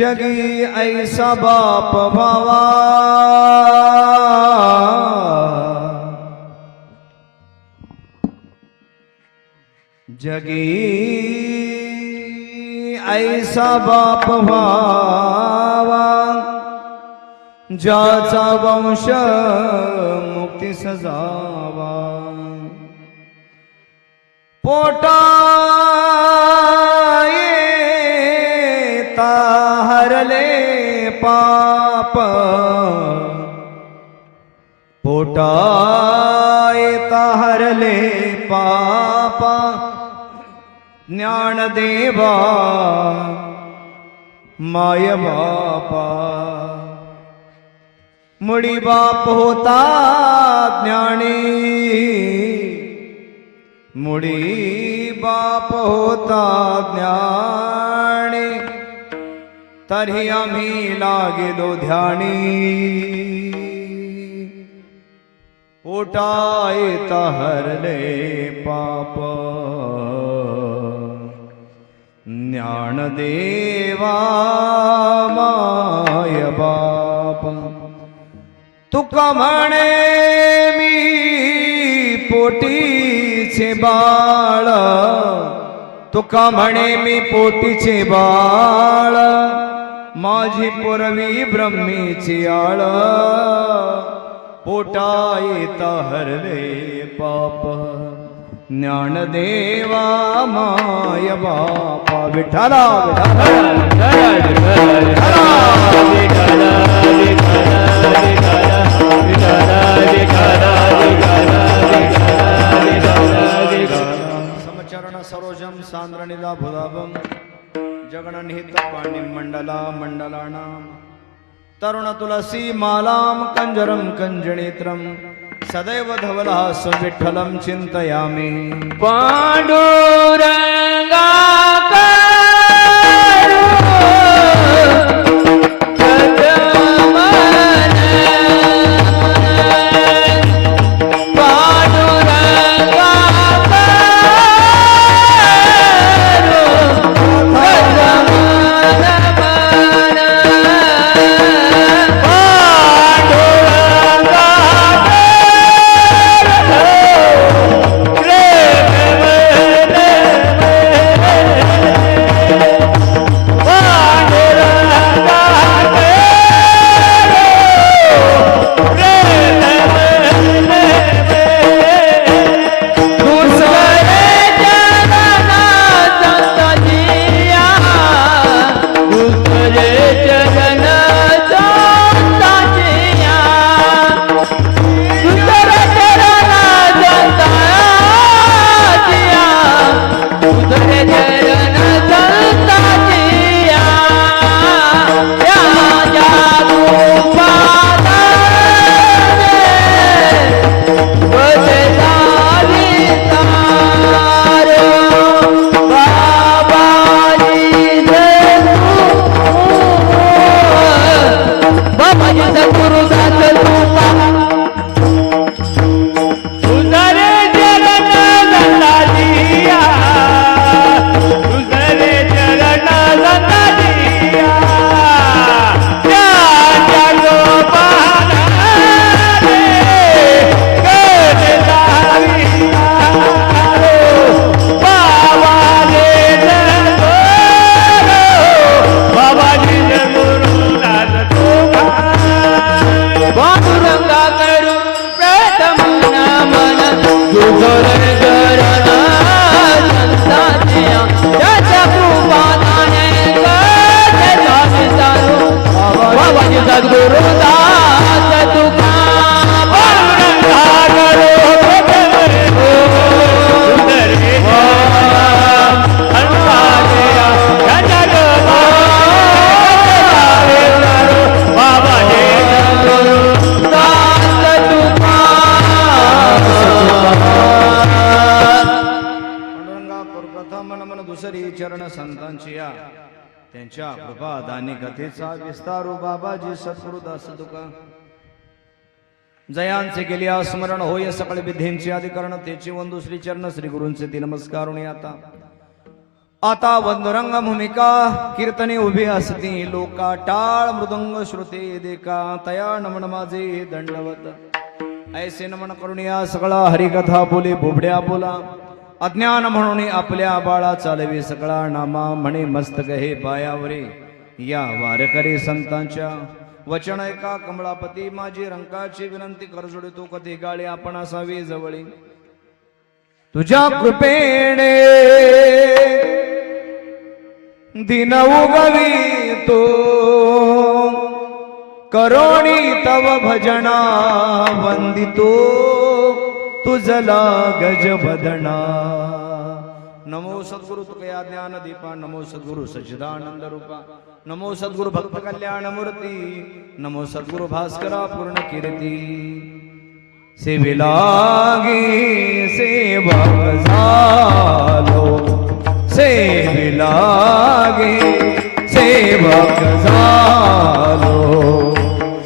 जगी ऐसा बाप भावा जगी ऐसा बाप व्हावा ज्याचा वंश मुक्ती सजावा पोटा येता हरले पाप पोटा येता हरले पाप ज्ञानदेवा माय बापा मुडी बाप होता ज्ञानी मुडी बाप होता ज्ञानी तरी आम्ही लागेलो ध्यानी पोटा येता हरले पाप ज्ञानदेवा माय बाप तुका म्हणे मी पोटीचे बाळ तुका म्हणे मी पोटीचे बाळ माझी पुरवी ब्रह्मीची आळ पोटा येता हरले पाप ज्ञानदेवा माय बापा विठ्ठला समचरण सरोजम सांद्रणिला भुदाभम जगणनिहित पाणिं मंडला मंडलानां तरुण तुलसी मालां कंजरं कंजनेत्रं सदैव धवलहास विठ्ठलं चिन्तयामि पांडुरंगा चरण संतांची या त्यांच्या कृपा दानी कथेचा विस्तारू बाबाजी सद्गुरुदास तुका जयांचे गेली स्मरण होय सकळ विधींची अधिकरण तेची वंदू श्री चरण श्री गुरूंचे ती नमस्कारुणी आता आता वंदुरंग भूमिका कीर्तने उभी असती लोका टाळ मृदंग श्रुते देका तया नमन माझे दंडवत ऐसे नमन करुणिया सगळा हरिकथा बोले बोबड्या बोला अज्ञान म्हणून आपल्या बाळा चालवी सगळा नामा म्हणे मस्तक हे पायावरे या वारकरी संतांच्या वचन ऐका कमळापती माझी रंकाची विनंती कर जोडितो कधी गाळे आपण असावी जवळी तुझ्या कृपेने दिन उगवितो करोणी तव भजना वंदितो तुझला गज बदना नमो सद्गुरु तुकया ज्ञान दीपा नमो सद्गुरु सच्चिदानंद रूपा नमो सद्गुरु भक्त कल्याण मूर्ती नमो सद्गुरु भास्करा पूर्ण कीर्ती सेविलागी सेवक झालो सेविलागी सेवक झालो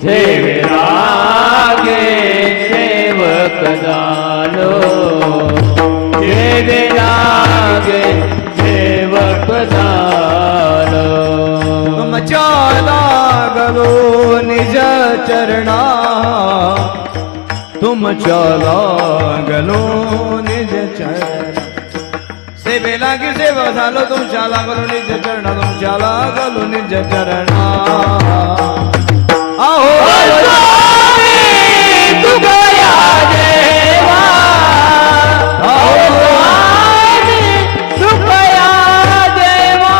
सेविलागे सेवक झालो सेविलागे सेवक झालो तुमच्या लागलो निज चरणा तुमच्या लागलो निज चरण सेवे लागी सेवा झालो तुमच्या लागलो निज चरणा तुमच्या लागलो निज चरणा अहो तुकया देवा अहो तुकया देवा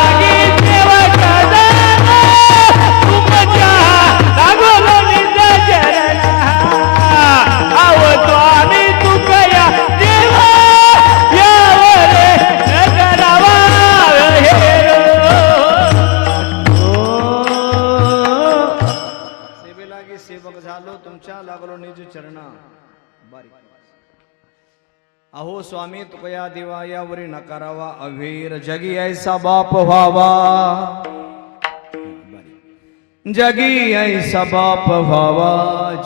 लागी सेवक झालो तुमच्या लागलो निज चरणा अहो स्वामी तुकया देवा यावरे नगरावा सेवे लागी सेवक झालो तुमच्या लागलो निज चरणा बारीक अहो स्वामी तुकया देवा यावरी नकारावा अवीर जगी ऐसा बाप व्हावा जगी ऐसा बाप व्हावा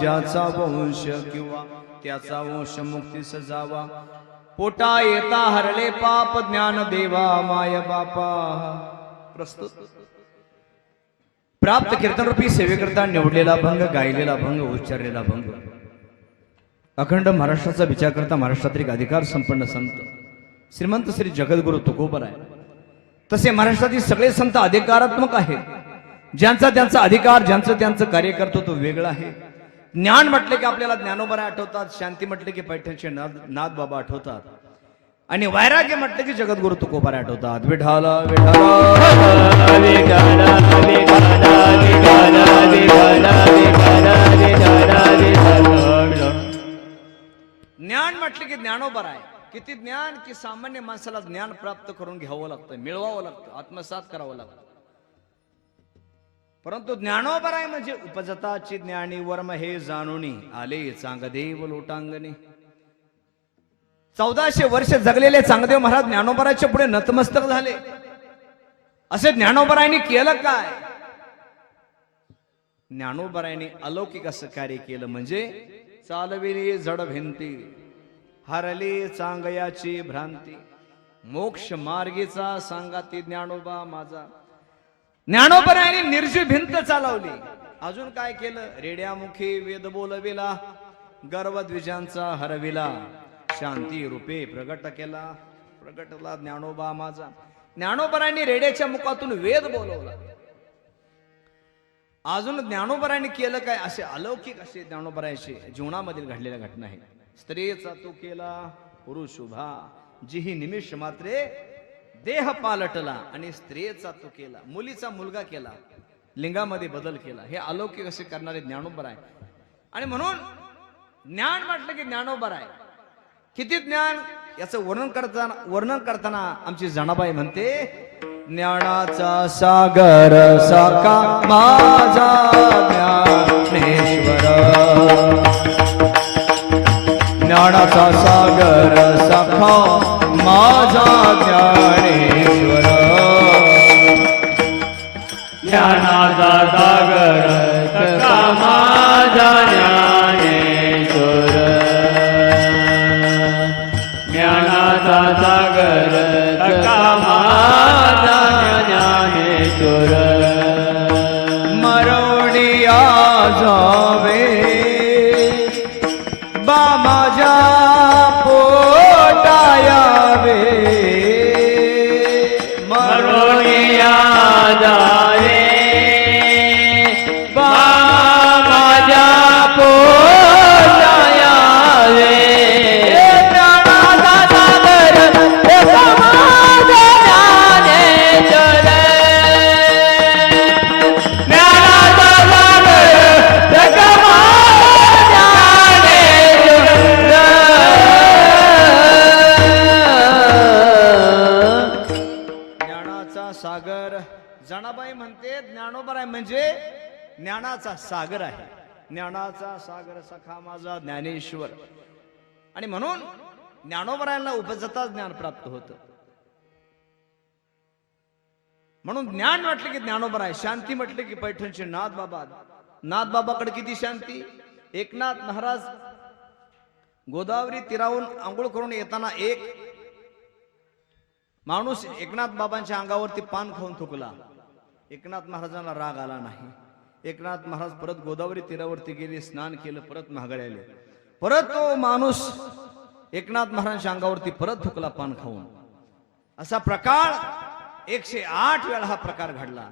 ज्याचा वंश किंवा त्याचा वंश मुक्तीस जावा पोटा येता हरले पाप ज्ञान देवा माय बापा प्रस्तुत प्राप्त कीर्तनरूपी सेवेकरता निवडलेला भंग गायलेला भंग उच्चारलेला भंग अखंड महाराष्ट्राचा विचार करता महाराष्ट्रातील अधिकार संपन्न संत श्रीमंत श्री जगद्गुरु तुकोबराय तसे महाराष्ट्रातील सगळे संत अधिकारात्मक आहेत ज्यांचा त्यांचा अधिकार ज्यांचं त्यांचं कार्य करतो तो वेगळा आहे ज्ञान म्हटले की आपल्याला ज्ञानोबराय आठवतात शांती म्हटले की पैठणचे नाथ बाबा आठवतात आणि वैराग्य म्हटले की जगद्गुरु तुकोबराय आठवतात विठाला ज्ञान म्हटले की ज्ञानोबराय किती ज्ञान की सामान्य माणसाला ज्ञान प्राप्त करून घ्यावं लागतं मिळवावं लागतं आत्मसात करावं लागतं परंतु ज्ञानोबराय म्हणजे उपजताची ज्ञानी वर्म हे जाणूनी आले चांगदेव लोटांगणे 1400 वर्ष जगलेले चांगदेव महाराज ज्ञानोबरायच्या पुढे नतमस्तक झाले असे ज्ञानोबरायांनी केलं काय ज्ञानोबरायांनी अलौकिक असं कार्य केलं म्हणजे चालविली जड भिंती हरली चांगयाची भ्रांती मोक्ष मार्गीचा सांगाती ज्ञानोबा माझा ज्ञानोबरायांनी निर्जीव भिंत चालवली अजून काय केलं रेड्यामुखी वेद बोलविला गर्वद्विजांचा हरविला शांती रूपे प्रगटला ज्ञानोबा माझा ज्ञानोबरायांनी रेड्याच्या मुखातून वेद बोलवला अजून ज्ञानोबरायांनी केलं काय असे अलौकिक असे ज्ञानोबरायांचे जीवनामधील घडलेल्या घटना आहे स्त्रीचा तो केला पुरुष उभा जीही निमिष मात्रे देह पालटला आणि स्त्रीचा तो केला मुलीचा मुलगा केला लिंगामध्ये बदल केला हे अलौकिक असे करणारे ज्ञानोबराय आणि म्हणून ज्ञान म्हटलं की ज्ञानोबराय किती ज्ञान याचं वर्णन करताना आमची जनाबाई म्हणते ज्ञानाचा सागर साका माझा ज्ञानेश्वर ज्ञानाचा सागर साखा माझा ज्ञानेश्वर ज्ञानाचा सागर सखा माझा ज्ञानेश्वर ज्ञानाचा सागर ज्ञानेश्वर मरवणिया जावे बा माझ्या पोटायावे मरोनिया जावे बा माझ्या पोटायावे ज्ञानाचा सागर हे समाज ज्ञानेश्वर ज्ञानाचा सागर हे समाज ज्ञानेश्वर ज्ञानाचा सागर जनाबाई म्हणते ज्ञानोबराय म्हणजे ज्ञानाचा सागर आहे. ज्ञानाचा सागर सखा माझा ज्ञानेश्वर. आणि म्हणून ज्ञानोबरायांना उपजता ज्ञान प्राप्त होतं. म्हणून ज्ञान म्हटलं की ज्ञानोबराय, शांती म्हटलं की पैठणचे नाथबाबा. नाथबाबाकडे किती शांती. एकनाथ महाराज गोदावरी तीरावरून आंघोळ करून येताना एक माणूस एकनाथ बाबांच्या अंगावरती पान खाऊन थुकला. एकनाथ महाराजांना राग आला नाही. एकनाथ महाराज परत गोदावरी तीरावरती गेले, स्नान केलं, परत माघारी आले. परत तो माणूस एकनाथ महाराजांच्या अंगावरती परत थुकला पान खाऊन. असा प्रकार 108 वेळा हा प्रकार घडला.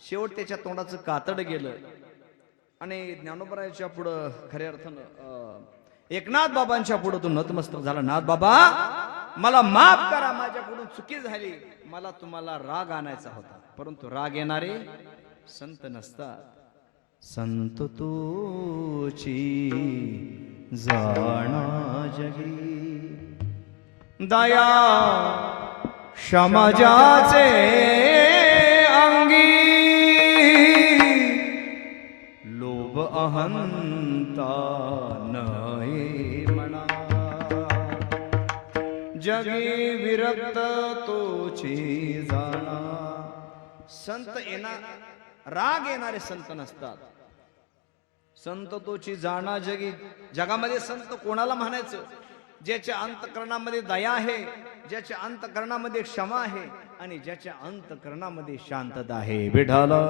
शेवट त्याच्या तोंडाचं कातड गेलं आणि ज्ञानोबरायाच्या पुढं खऱ्या अर्थानं एकनाथ बाबांच्या पुढं तो नतमस्तक झाला. नाथ बाबा मला माफ करा, माझ्याकडून चुकी झाली. मला तुम्हाला राग आणायचा होता, परंतु राग येणारे संत नसतात. संत तूची जाणा जगी दया समाजाचे अंगी लोभ अहंता नये म्हणा जगी विरक्त तोची जाणा. संत राग येणारे संत नसतात. संत तोची जाणा जगी. जगामध्ये संत कोणाला म्हणायचं? ज्याच्या अंतकरणामध्ये दया आहे, ज्याच्या अंतकरणामध्ये क्षमा आहे आणि ज्याच्या अंतकरणामध्ये शांतता आहे. विठाला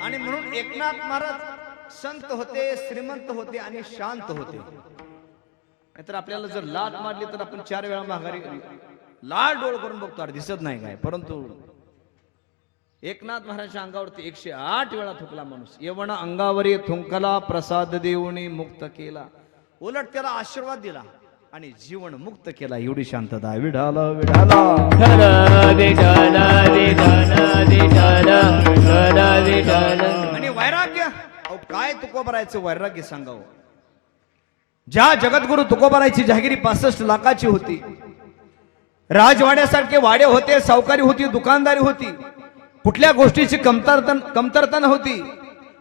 आणि म्हणून एकनाथ महाराज संत होते, श्रीमंत होते आणि शांत होते. नाहीतर आपल्याला जर लात मारली तर आपण 4 वेळा माघारी लाल डोळ करून बघतो, दिसत नाही काय. परंतु एकनाथ महाराजांच्या अंगावरती 108 वेळा थुकला माणूस. यवना अंगावरी थुंकला, प्रसाद देऊनी मुक्त केला. उलट त्याला आशीर्वाद दिला आणि जीवन मुक्त केला. एवढी शांतता. विढाला विढाला आणि वैराग्य. अहो काय तुकोबारायचं वैराग्य सांगावं. ज्या जगद्गुरु तुकोबारायची जहागिरी 65 लाखाची होती. राजवाड्यासारखे वाडे होते, सावकारी होती, दुकानदारी होती, कुठल्या गोष्टीची कमतरता नव्हती.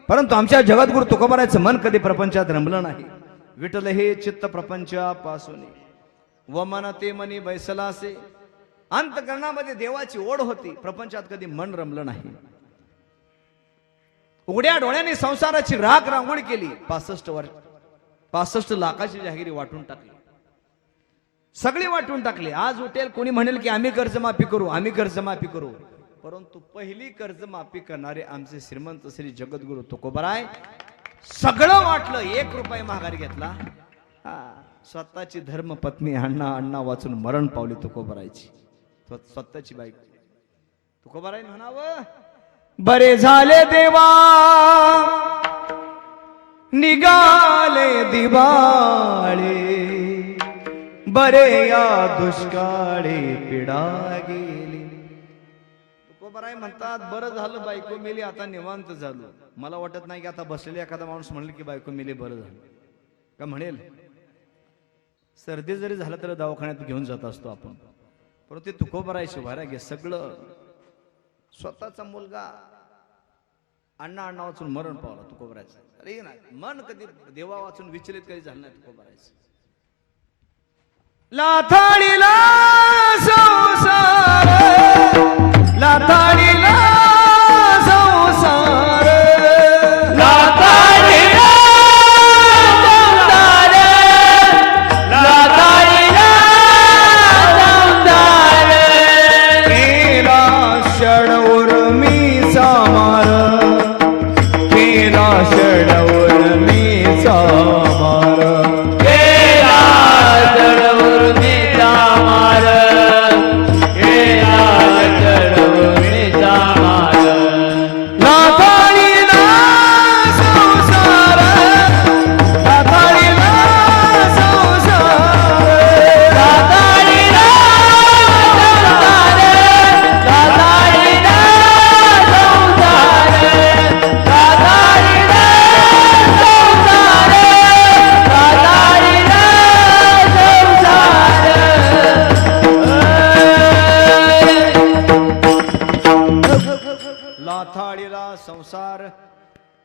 परंतु आमच्या जगद्गुरु तुकोबारायचं मन कधी प्रपंचात रमलं नाही. विठ्ठल हे चित्त प्रपंचापासून वमन ते मनी बैसला असे. अंतकरणामध्ये देवाची ओढ होती, प्रपंचात कधी मन रमलं नाही. उघड्या डोळ्याने संसाराची राख रांगोळी केली. 65 लाखाची जहागिरी वाटून टाकली, सगळी वाटून टाकली. आज उठेल कोणी म्हणेल की आम्ही कर्जमाफी करू, आम्ही कर्जमाफी करू. परंतु पहिली कर्जमाफी करणारे आमचे श्रीमंत श्री जगद्गुरु तुकोबाराय सगळं वाटलं, 1 रुपया माघारी घेतला. स्वतःची धर्म पत्नी अण्णा वाचून मरण पावली तुकोबारायची. स्वतःची बायको. तुकोबाराय म्हणावं, बरे झाले देवा निघाले दिवाळे, बरे या दुष्काळी पिढा गेली. तुकोबाराय म्हणतात, बरं झालं बायको मेली, आता निवांत झालो. मला वाटत नाही की आता बसलेले एखादा माणूस म्हणले की बायको मेली बरं झालं का म्हणेल. सर्दी जरी झालं तर दवाखान्यात घेऊन जात असतो आपण. परंतु तुकोबारायची वैराग्य सगळं. स्वतःचा मुलगा अण्णा वाचून मरण पावला तुकोबारायचं. अरे ना, मन कधी देवा वाचून विचलित कधी झालं नाही तुकोबारायचं. लाथाडीला संसार, लाथाडीला संसार, लाथाडीला संसार,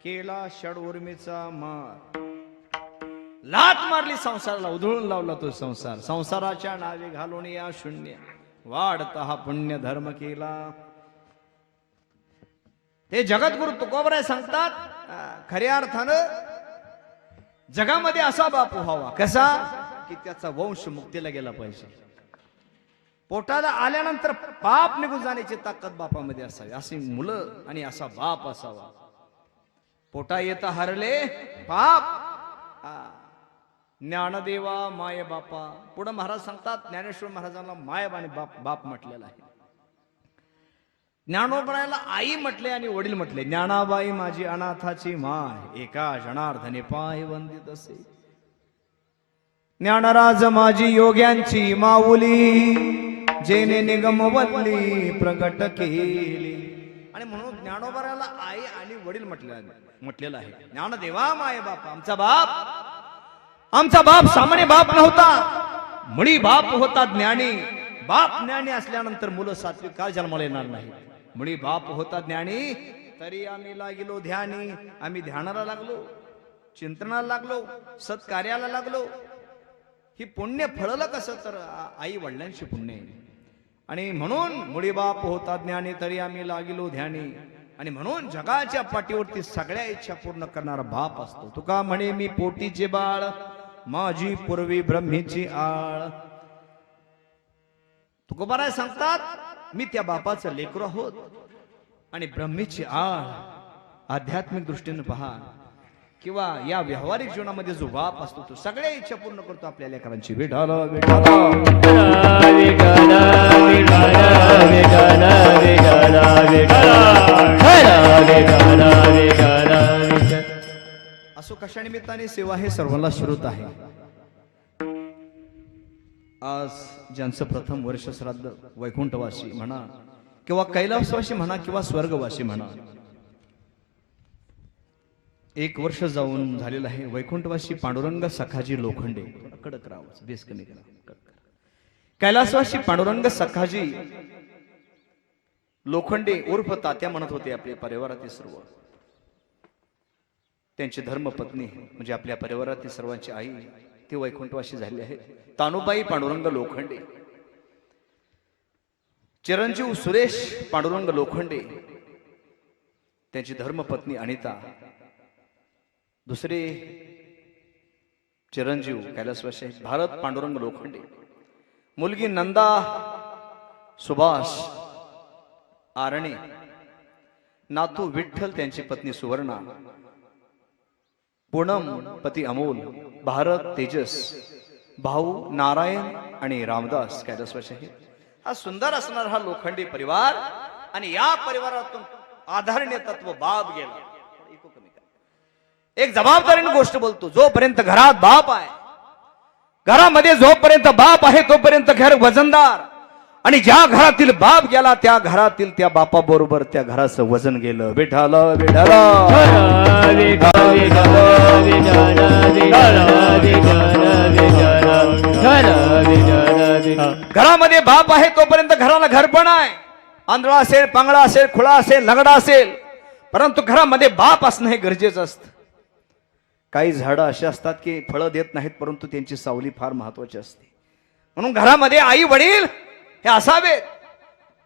केला षड उर्मीचा मार. लात मारली संसाराला, उधळून लावला तो संसार. संसाराच्या नावे घालून या शून्य वाढता हा पुण्य धर्म केला. ते जगद्गुरु तुकोबराय सांगतात, खऱ्या अर्थानं जगामध्ये असा बाप व्हावा कसा की त्याचा वंश मुक्तीला गेला पाहिजे. पोटाला आल्यानंतर पाप निघून जाण्याची ताकद बापामध्ये असावी, अशी मुलं आणि असा बाप असावा. पोटा येता हरले पाप, ज्ञानदेवा माय बापा. पुढे महाराज सांगतात, ज्ञानेश्वर महाराजांना माय आणि बाप म्हटलेला आहे. ज्ञानोबरायला आई म्हटले आणि वडील म्हटले. ज्ञानाबाई माझी अनाथाची माय, एका जनार्दने पाय वंदित असे. ज्ञानराज माझी योग्यांची माऊली, जेने निगमवल्ली प्रगट केली. आणि म्हणून ज्ञानोबरायला आई आणि वडील म्हटलेलं आहे. ज्ञानदेवा माय बापा. आमचा बाप सामान्य बाप नव्हता, मुळी बाप होता ज्ञानी. बाप ज्ञानी असल्यानंतर मुलं सात्विक काळ जन्माला येणार नाही. मुळी बाप होता ज्ञानी, तरी आम्ही लागिलो ध्यानी. आम्ही ध्यानाला लागलो, चिंतनाला लागलो, सत्कार्याला लागलो. ही पुण्य फळलं कसं, तर आई वडिलांची पुण्य आहे. आणि म्हणून मुळी बाप होता ज्ञानी, तरी आम्ही लागिलो ध्यानी. आणि म्हणून जगाच्या पाठीवरती सगळ्या इच्छा पूर्ण करणारा बाप असतो. तुका म्हणे मी पोटीचे बाळ, माझी पूर्वी ब्रह्मीची आळ. तुकोबाराय सांगतात, मी त्या बापाचं लेकरू आहोत आणि ब्रह्मीची आळ. आध्यात्मिक दृष्टीने पहा किंवा या व्यावहारिक जीवनामध्ये जो बाप असतो तो सगळ्या इच्छा पूर्ण करतो आपल्या लेकरांची. विठाला असो कशा निमित्ताने सेवा हे सर्वांना श्रोत आहे. आज ज्यांचं प्रथम वर्ष श्राद्ध वैकुंठवासी म्हणा किंवा कैलासवासी म्हणा किंवा स्वर्गवासी म्हणा, 1 वर्ष जाऊन झालेलं आहे. वैकुंठवासी पांडुरंग सखाजी लोखंडे, कडक राहावं, बेस कमी करा. कैलासवासी पांडुरंग सखाजी लोखंडे उर्फ तात्या म्हणत होते आपल्या परिवारातील सर्व. त्यांची धर्मपत्नी म्हणजे आपल्या परिवारातील सर्वांची आई ती वैकुंठवासी झाली आहे. तानुबाई पांडुरंग लोखंडे. चिरंजीव सुरेश पांडुरंग लोखंडे, त्यांची धर्मपत्नी अनिता. दुसरे चिरंजीव कैलासवासी भारत पांडुरंग लोखंडे. मुलगी नंदा सुभाष आरणे. नातू विठ्ठल, त्यांची पत्नी सुवर्णा. पूनम पती अमोल. भारत तेजस. भाऊ नारायण आणि रामदास कैलासवासी. हा सुंदर असणार हा लोखंडी परिवार. आणि या परिवारातून आधारणीय तत्व बाप गेला. एक जबाबदारीने गोष्ट बोलतो, जोपर्यंत घरात बाप आहे, घरामध्ये जोपर्यंत बाप आहे तोपर्यंत घर वजनदार. आणि ज्या घरातील बाप गेला त्या घरातील त्या बापा बरोबर त्या घराचं वजन गेलं. विठाला विठाला घरामध्ये बाप आहे तोपर्यंत घराला घर पण आहे. आंधळा असेल, पांगळा असेल, खुळा असेल, लंगडा असेल, परंतु घरामध्ये बाप असणं हे गरजेचं असतं. काही झाडं अशी असतात की फळं देत नाहीत, परंतु त्यांची सावली फार महत्वाची असते. म्हणून घरामध्ये आई वडील हे असावेत.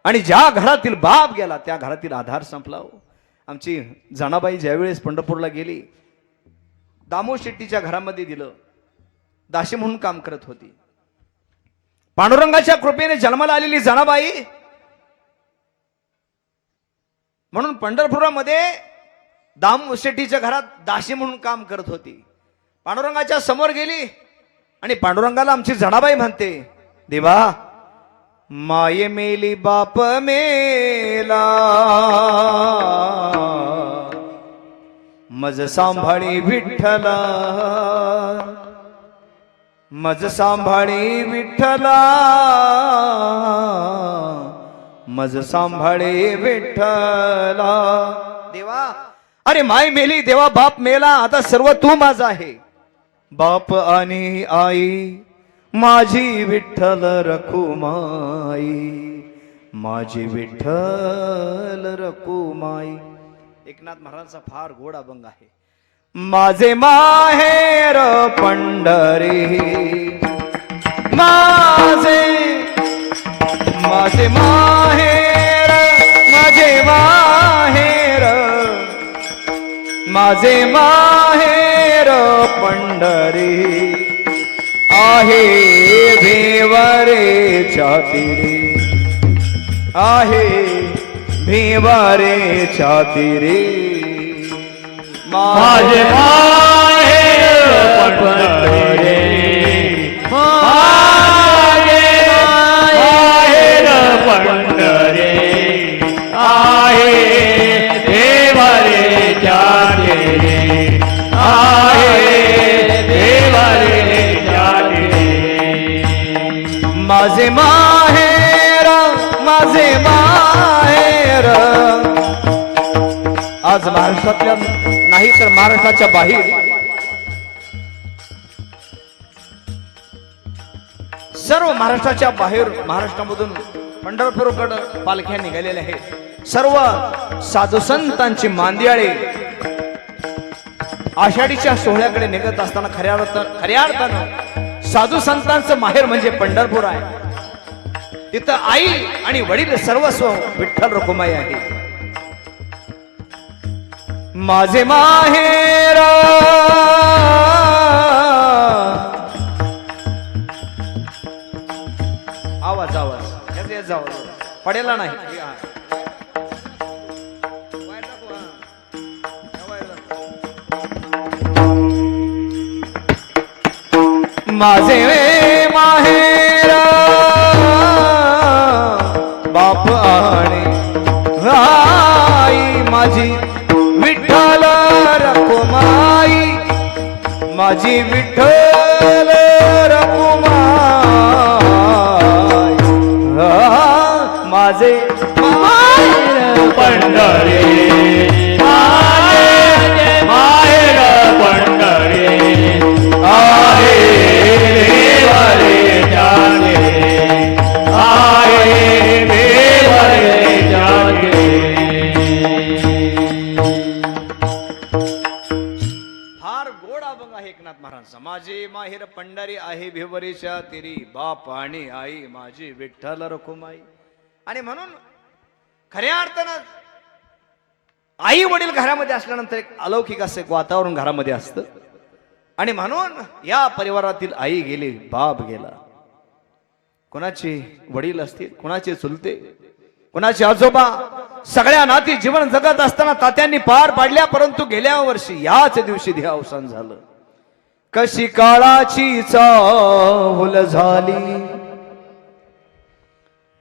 आणि ज्या घरातील बाप गेला त्या घरातील आधार संपला. आमची जनाबाई ज्यावेळेस पंढरपूरला गेली, दामो शेट्टीच्या घरामध्ये दिलं. दाशी म्हणून काम करत होती. पांडुरंगाच्या कृपेने जन्माला आलेली जनाबाई म्हणून पंढरपुरामध्ये दामो शेट्टीच्या घरात दाशी म्हणून काम करत होती. पांडुरंगाच्या समोर गेली आणि पांडुरंगाला आमची जनाबाई म्हणते, देवा माये मेली बाप मेला, मज सांभाळी विठ्ठला, मज सांभाळी विठ्ठला, मज सांभाळी विठ्ठला. देवा, अरे माय मेली देवा, बाप मेला, आता सर्व तू माझा आहे. बाप आणि आई माझी विठ्ठल रखुमाई, माझी विठ्ठल रखुमाई. एकनाथ महाराजांचा फार गोड अभंग आहे. माझे माहेर पंढरी, माझे माझे माहेर, माझे माहेर, माझे माहेर पंढरी आहे भिवरेच्या तीरी, आहे भिवरेच्या तीरी. माझे माहेर पंढरी, माझे माहेर पंढरी आहे देवारेच्या तीरी, आहे देवारेच्या तीरी. माझे माहेर, माझे माहेर. आज महाराष्ट्रातल्या नाही तर महाराष्ट्राच्या बाहेर सर्व महाराष्ट्राच्या बाहेर महाराष्ट्रामधून पंढरपूरकडे पालख्या निघालेल्या आहेत. सर्व साधू संतांची मांदियाळे आषाढीच्या सोहळ्याकडे निघत असताना खऱ्या अर्थानं साधू संतांचं माहेर म्हणजे पंढरपूर आहे. तिथं आई आणि वडील सर्वस्व विठ्ठल रखुमाई आहे. माझे माहेर, आवाज आवाज याचा जाऊ पडेला नाही. माझे माहेर बाप आणि आई माझी विठ्ठल रखुमाई, माझी विठ्ठल रखुमाई. माझे माहेर पंढरी, माझे माहेर पंढरी आहे देवारेच्या तीरी, आहे देवारेच्या तीरी. फार गोड अभंग आहे एकनाथ महाराज. माझे माहेर पंढरी आहे भिवरेच्या तीरी, बाप आणि आई माझी विठ्ठल रखुमाई. आणि म्हणून खऱ्या अर्थानं आई वडील घरामध्ये असल्यानंतर एक अलौकिक असं एक वातावरण घरामध्ये असतं. आणि म्हणून या परिवारातील आई गेली, बाप गेला. कोणाचे वडील असतील, कोणाचे चुलते, कोणाचे आजोबा, सगळ्या नाती जीवन जगत असताना तात्यांनी पार पाडल्या. परंतु गेल्या वर्षी याच दिवशी देह अवसान झालं. कशी काळाची चाहुल झाली,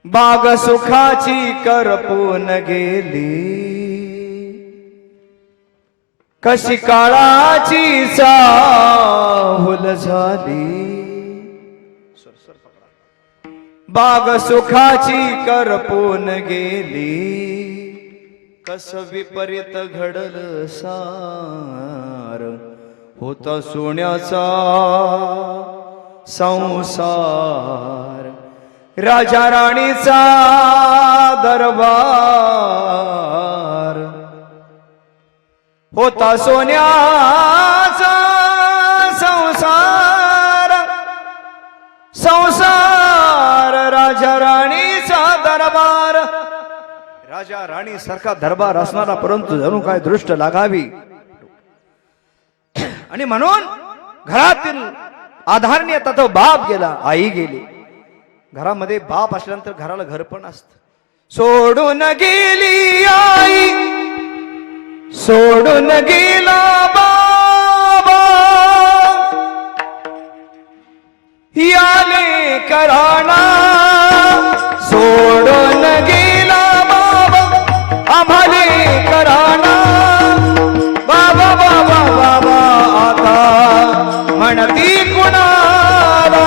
बाग सुखाची करपून गेली. कशी काळाची चाहुल झाली, बाग सुखाची करपून गेली. कस विपरीत घडल सार, होता सोन्याचा संसार. राजा राणीचा दरबार, होता सोन्याचा संसार. संसार राजा राणीचा दरबार. राजा राणी सारखा दरबार असणारा, परंतु जणू काय दृष्ट लागावी. आणि म्हणून घरातील आधारणी आता तो बाप गेला, आई गेली. घरामध्ये बाप असल्यानंतर घराला घर पण असत. सोडून गेली आई, सोडून गेला बाबा, याले कराना. सोडून गेला बाबा, आम्हाले कराना. बाबा बाबा बाबा आता म्हणती कुणाला,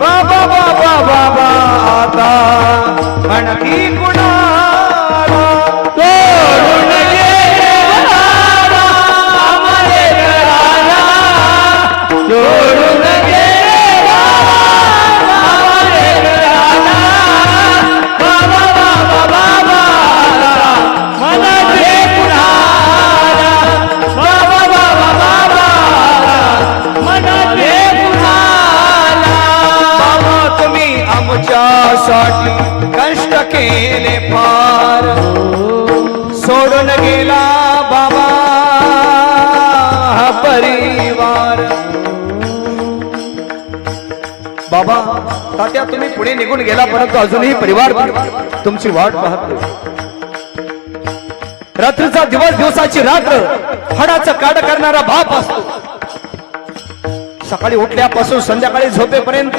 बाबा बाबा बाबा आता म्हणती कुणाला. सोडून गेला आम्हाले कराना, सोडून गेला आम्हाले कराना. बाबा बाबा बाबा म्हणते कुणाला. बाबा तात्या तुम्ही पुढे निघून गेला परंतु अजूनही परिवार तुमची वाट पाहतो. रात्रीचा दिवस दिवसाची रात्र हाडाचं काढ करणारा बाप असतो. सकाळी उठल्यापासून संध्याकाळी झोपेपर्यंत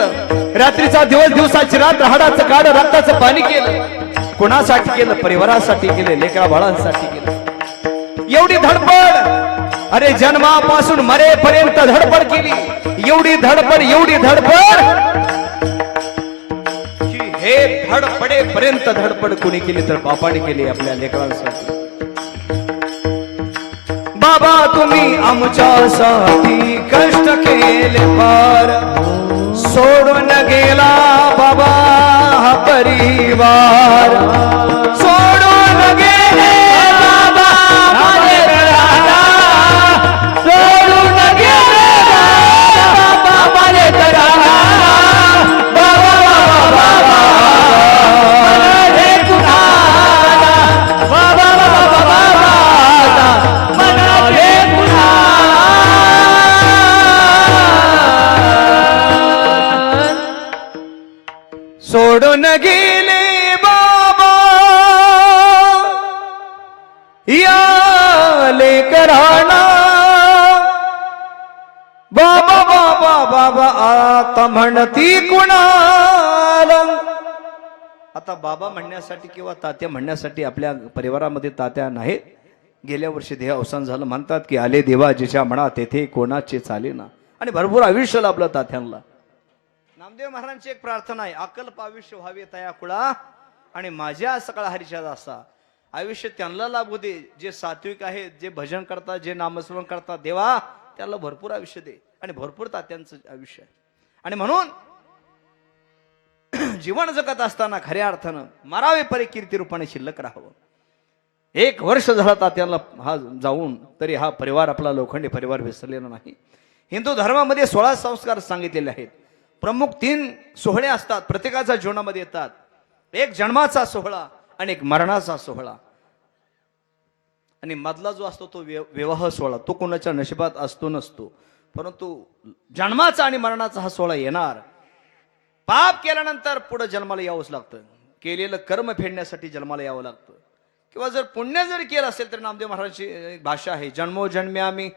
रात्रीचा दिवस दिवसाची रात्र हाडाचं काढ रक्ताचं पाणी केलं. कोणासाठी केलं? परिवारासाठी केलं, लेकरा बाळांसाठी केलं. एवढी धडपड, अरे जन्मापासून मरेपर्यंत धडपड केली. एवढी धडपड की हे धडपडेपर्यंत धडपड कोणी केली तर बापाने केली आपल्या लेकरांसाठी. बाबा तुम्ही आमच्यासाठी कष्ट केले फार, सोडून गेला बाबा हा परिवार. सोडून गेले बाबा माझे घराला, सोडून गेले बाबा माझे घराला. बाबा बाबा बाबा हे कुणाला, बाबा बाबा बाबा मला हे कुणाला. सोडून गेले बाबा या लेकरांना. बाबा बाबा बाबा आता म्हणती कुणाला. आता बाबा म्हणण्यासाठी किंवा तात्या म्हणण्यासाठी आपल्या परिवारामध्ये तात्या नाहीत. गेल्या वर्षी देह अवसान झालं. म्हणतात की आले देवा जिच्या म्हणा तेथे कोणाचे चाले ना. आणि भरपूर आयुष्य लाभलं तात्यांना. नामदेव महाराजांची एक प्रार्थना आहे, अकल्प आयुष्य व्हावे तया कुळा आणि माझ्या सकाळ हरीच्या दासा. आयुष्य त्यांना लाभू दे जे सात्विक आहेत, जे भजन करतात, जे नामस्मरण करतात. देवा त्याला भरपूर आयुष्य दे आणि भरपूर तात्यांचं आयुष्य आहे. आणि म्हणून जीवन जगत असताना खऱ्या अर्थानं मारावे परी कीर्ती रूपाने शिल्लक राहावं. 1 वर्ष झाला तात्यांना हा जाऊन तरी हा परिवार आपला लोखंडी परिवार विसरलेला नाही. हिंदू धर्मामध्ये 16 संस्कार सांगितलेले आहेत. प्रमुख 3 सोहळे असतात, प्रत्येकाच्या जीवनामध्ये येतात. एक जन्माचा सोहळा आणि एक मरणाचा सोहळा आणि मधला जो असतो तो विवाह सोहळा. तो कोणाच्या नशिबात असतो नसतो, परंतु जन्माचा आणि मरणाचा हा सोहळा येणार. पाप केल्यानंतर पुढे जन्माला यावंच लागतं. केलेलं कर्म फेडण्यासाठी जन्माला यावं लागतं. किंवा जर पुण्य जर केलं असेल तर नामदेव महाराजांची एक भाषा आहे, जन्मोजन्मी आम्ही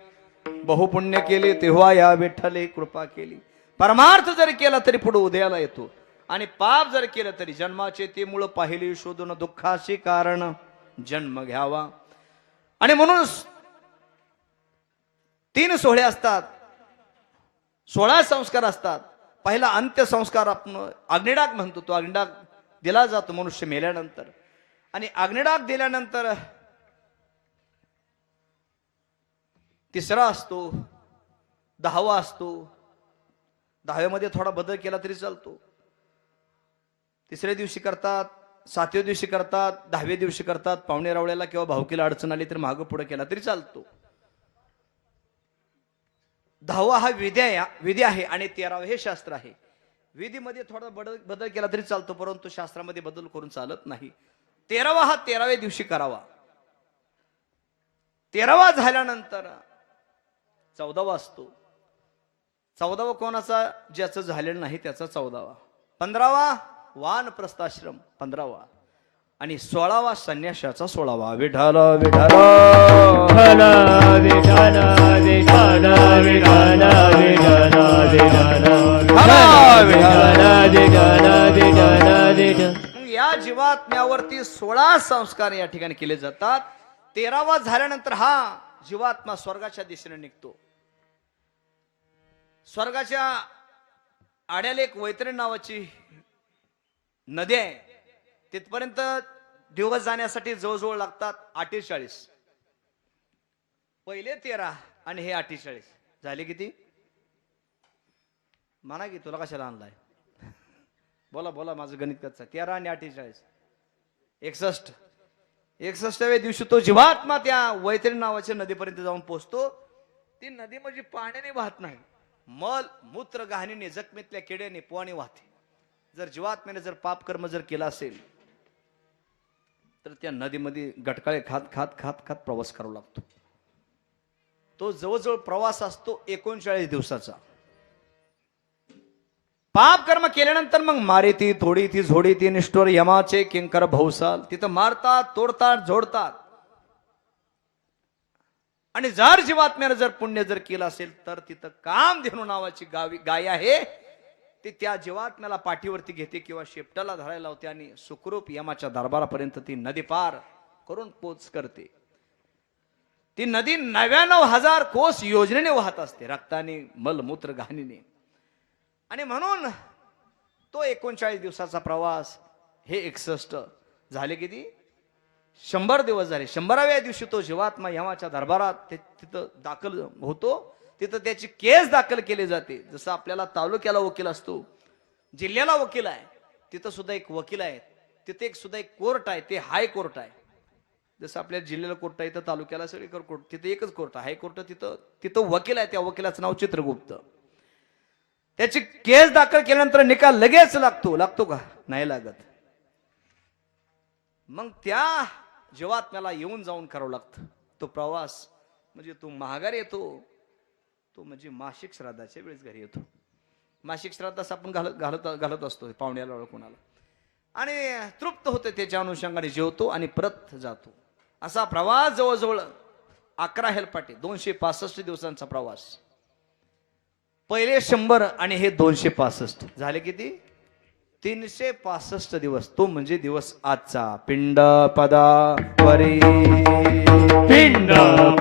बहुपुण्य केले तेव्हा या विठ्ठले कृपा केली. परमार्थ जर केला तरी पुढे उदयाला येतो. आणि पाप जर केलं तरी जन्माचे ते मूळ पाहिले शोधून दुःखाचे कारण जन्म घ्यावा. आणि म्हणून 3 सोहळे असतात, 16 संस्कार असतात. पहिला अंत्यसंस्कार आपण अग्निडाग म्हणतो. तो अग्निडाग दिला जातो मनुष्य मेल्यानंतर. आणि अग्निडाग दिल्यानंतर तिसरा असतो, 10वा असतो. 10व्यामध्ये थोडा बदल केला तरी चालतो. 3ऱ्या दिवशी करतात, 7व्या दिवशी करतात, 10व्या दिवशी करतात. पाहुणे रावळ्याला किंवा भावकीला अडचण आली तर मागं पुढे केला तरी चालतो. 10वा हा विधी आहे आणि 13वा हे शास्त्र आहे. विधीमध्ये थोडा बदल केला तरी चालतो, परंतु शास्त्रामध्ये बदल करून चालत नाही. 13वा हा 13व्या दिवशी करावा. 13वा झाल्यानंतर 14वा असतो. 14वा कोणाचा? ज्याचं झालेलं नाही त्याचा 14वा. 15वा वानप्रस्थाश्रम 15वा. आणि 16वा संन्यासाचा 16वा. विठाल विठाल या जीवात्म्यावरती 16 संस्कार या ठिकाणी केले जातात. 13वा झाल्यानंतर हा जीवात्मा स्वर्गाच्या दिशेने निघतो. स्वर्गाच्या आड्याला एक वैतरणी नावाची नदी आहे. तिथपर्यंत दिवस जाण्यासाठी जवळजवळ लागतात 48. पहिले 13 आणि हे 48 झाले किती? म्हणा की तुला कशाला आणलाय? बोला बोला, माझं गणित कच्चं. 13 आणि 48 61. 61व्या दिवशी तो जीवात्मा त्या वैतरणी नावाच्या नदीपर्यंत जाऊन पोहोचतो. ती नदी म्हणजे पाण्याने वाहत नाही, मल मूत्र घाणीने जखमेतल्या किड्याने पोवाने वाहते. जर जीवात्म्याने जर पाप कर्म जर केला असेल तर त्या नदीमध्ये गटकाळे खात खात खात खात प्रवास करावा लागतो. तो जवळजवळ प्रवास असतो 39 दिवसाचा. पाप कर्म केल्यानंतर मग मारे ती थोडी ती झोडी ती निष्ठोर यमाचे किंकर भौसाल तिथं मारतात तोडतात जोडतात. आणि जर जीवात्म्यानं जर पुण्य जर केलं असेल तर तिथं कामधेनू नावाची गाय आहे ती त्या जीवात्म्याला पाठीवरती घेते किंवा शेपटाला धरायला लावते आणि सुखरूप यमाच्या दरबारापर्यंत ती नदी पार करून पोच करते. ती नदी 99,000 कोस योजनेने वाहत असते, रक्ताने मलमूत्र घाणीने. आणि म्हणून तो 39 दिवसाचा प्रवास हे 61 झाले किती 100 दिवस झाले. 100व्या दिवशी तो जीवात्मा यमाच्या दरबारात तिथं दाखल होतो. तिथं त्याची केस दाखल केली जाते. जसं आपल्याला तालुक्याला वकील असतो, जिल्ह्याला वकील आहे, तिथं सुद्धा एक वकील आहे. तिथे सुद्धा एक कोर्ट आहे, ते हाय कोर्ट आहे. जसं आपल्या जिल्ह्याला कोर्ट आहे तर तालुक्याला सगळी कोर्ट, तिथे एकच कोर्ट हाय कोर्ट. तिथं वकील आहे, त्या वकिलाचं नाव चित्रगुप्त. त्याची केस दाखल केल्यानंतर निकाल लगेच लागतो का नाही लागत. मग त्या जीवात्म्याला येऊन जाऊन करावं लागतं तो प्रवास. म्हणजे तो महागारी येतो तो म्हणजे मासिक श्राद्धाच्या वेळेस घरी येतो. मासिक श्राद्धास आपण घालत असतो पाहुण्याला कोणाला, आणि तृप्त होते त्याच्या अनुषंगाने जेवतो आणि परत जातो. असा प्रवास जवळजवळ 11 हेलपाटे 265 दिवसांचा प्रवास. पहिले 100 आणि हे 265 झाले किती 365 दिवस. तो म्हणजे दिवस आजचा पिंड पदावरी. पिंड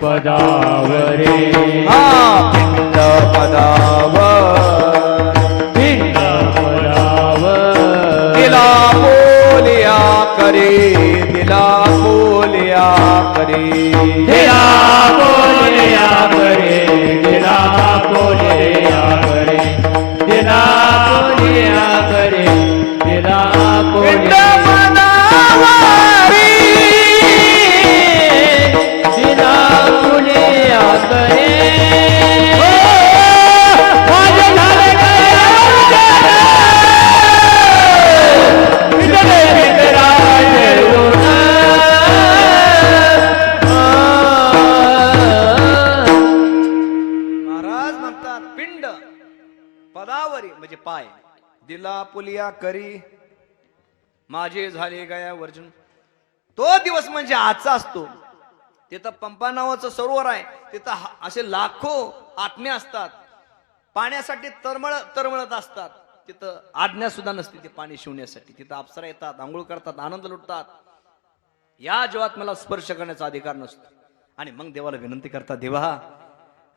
पदावरे पिंड पदावर पिंड पदावर दिला बोलिया करे दिला बोलिया करे दिला बोलिया करे दिला बोलिया करे दिला बोलिया करे दिला पिंड बोलिया पदावरी दिला बोलिया करे महाराज म्हणतात पिंड पदावरी म्हणजे पाय दिला पुलिया करी माझे झाले गया वर्जन. तो दिवस म्हणजे आजचा असतो. तिथं पंपा नावाचं सरोवर आहे, तिथं असे लाखो आत्मे असतात, पाण्यासाठी तरमळत असतात. तिथं आज्ञा सुद्धा नसते ते पाणी शिवण्यासाठी. तिथं अप्सरा येतात, आंघोळ करतात, आनंद लुटतात. या जीवात्म्याला स्पर्श करण्याचा अधिकार नसतो. आणि मग देवाला विनंती करतात, देवा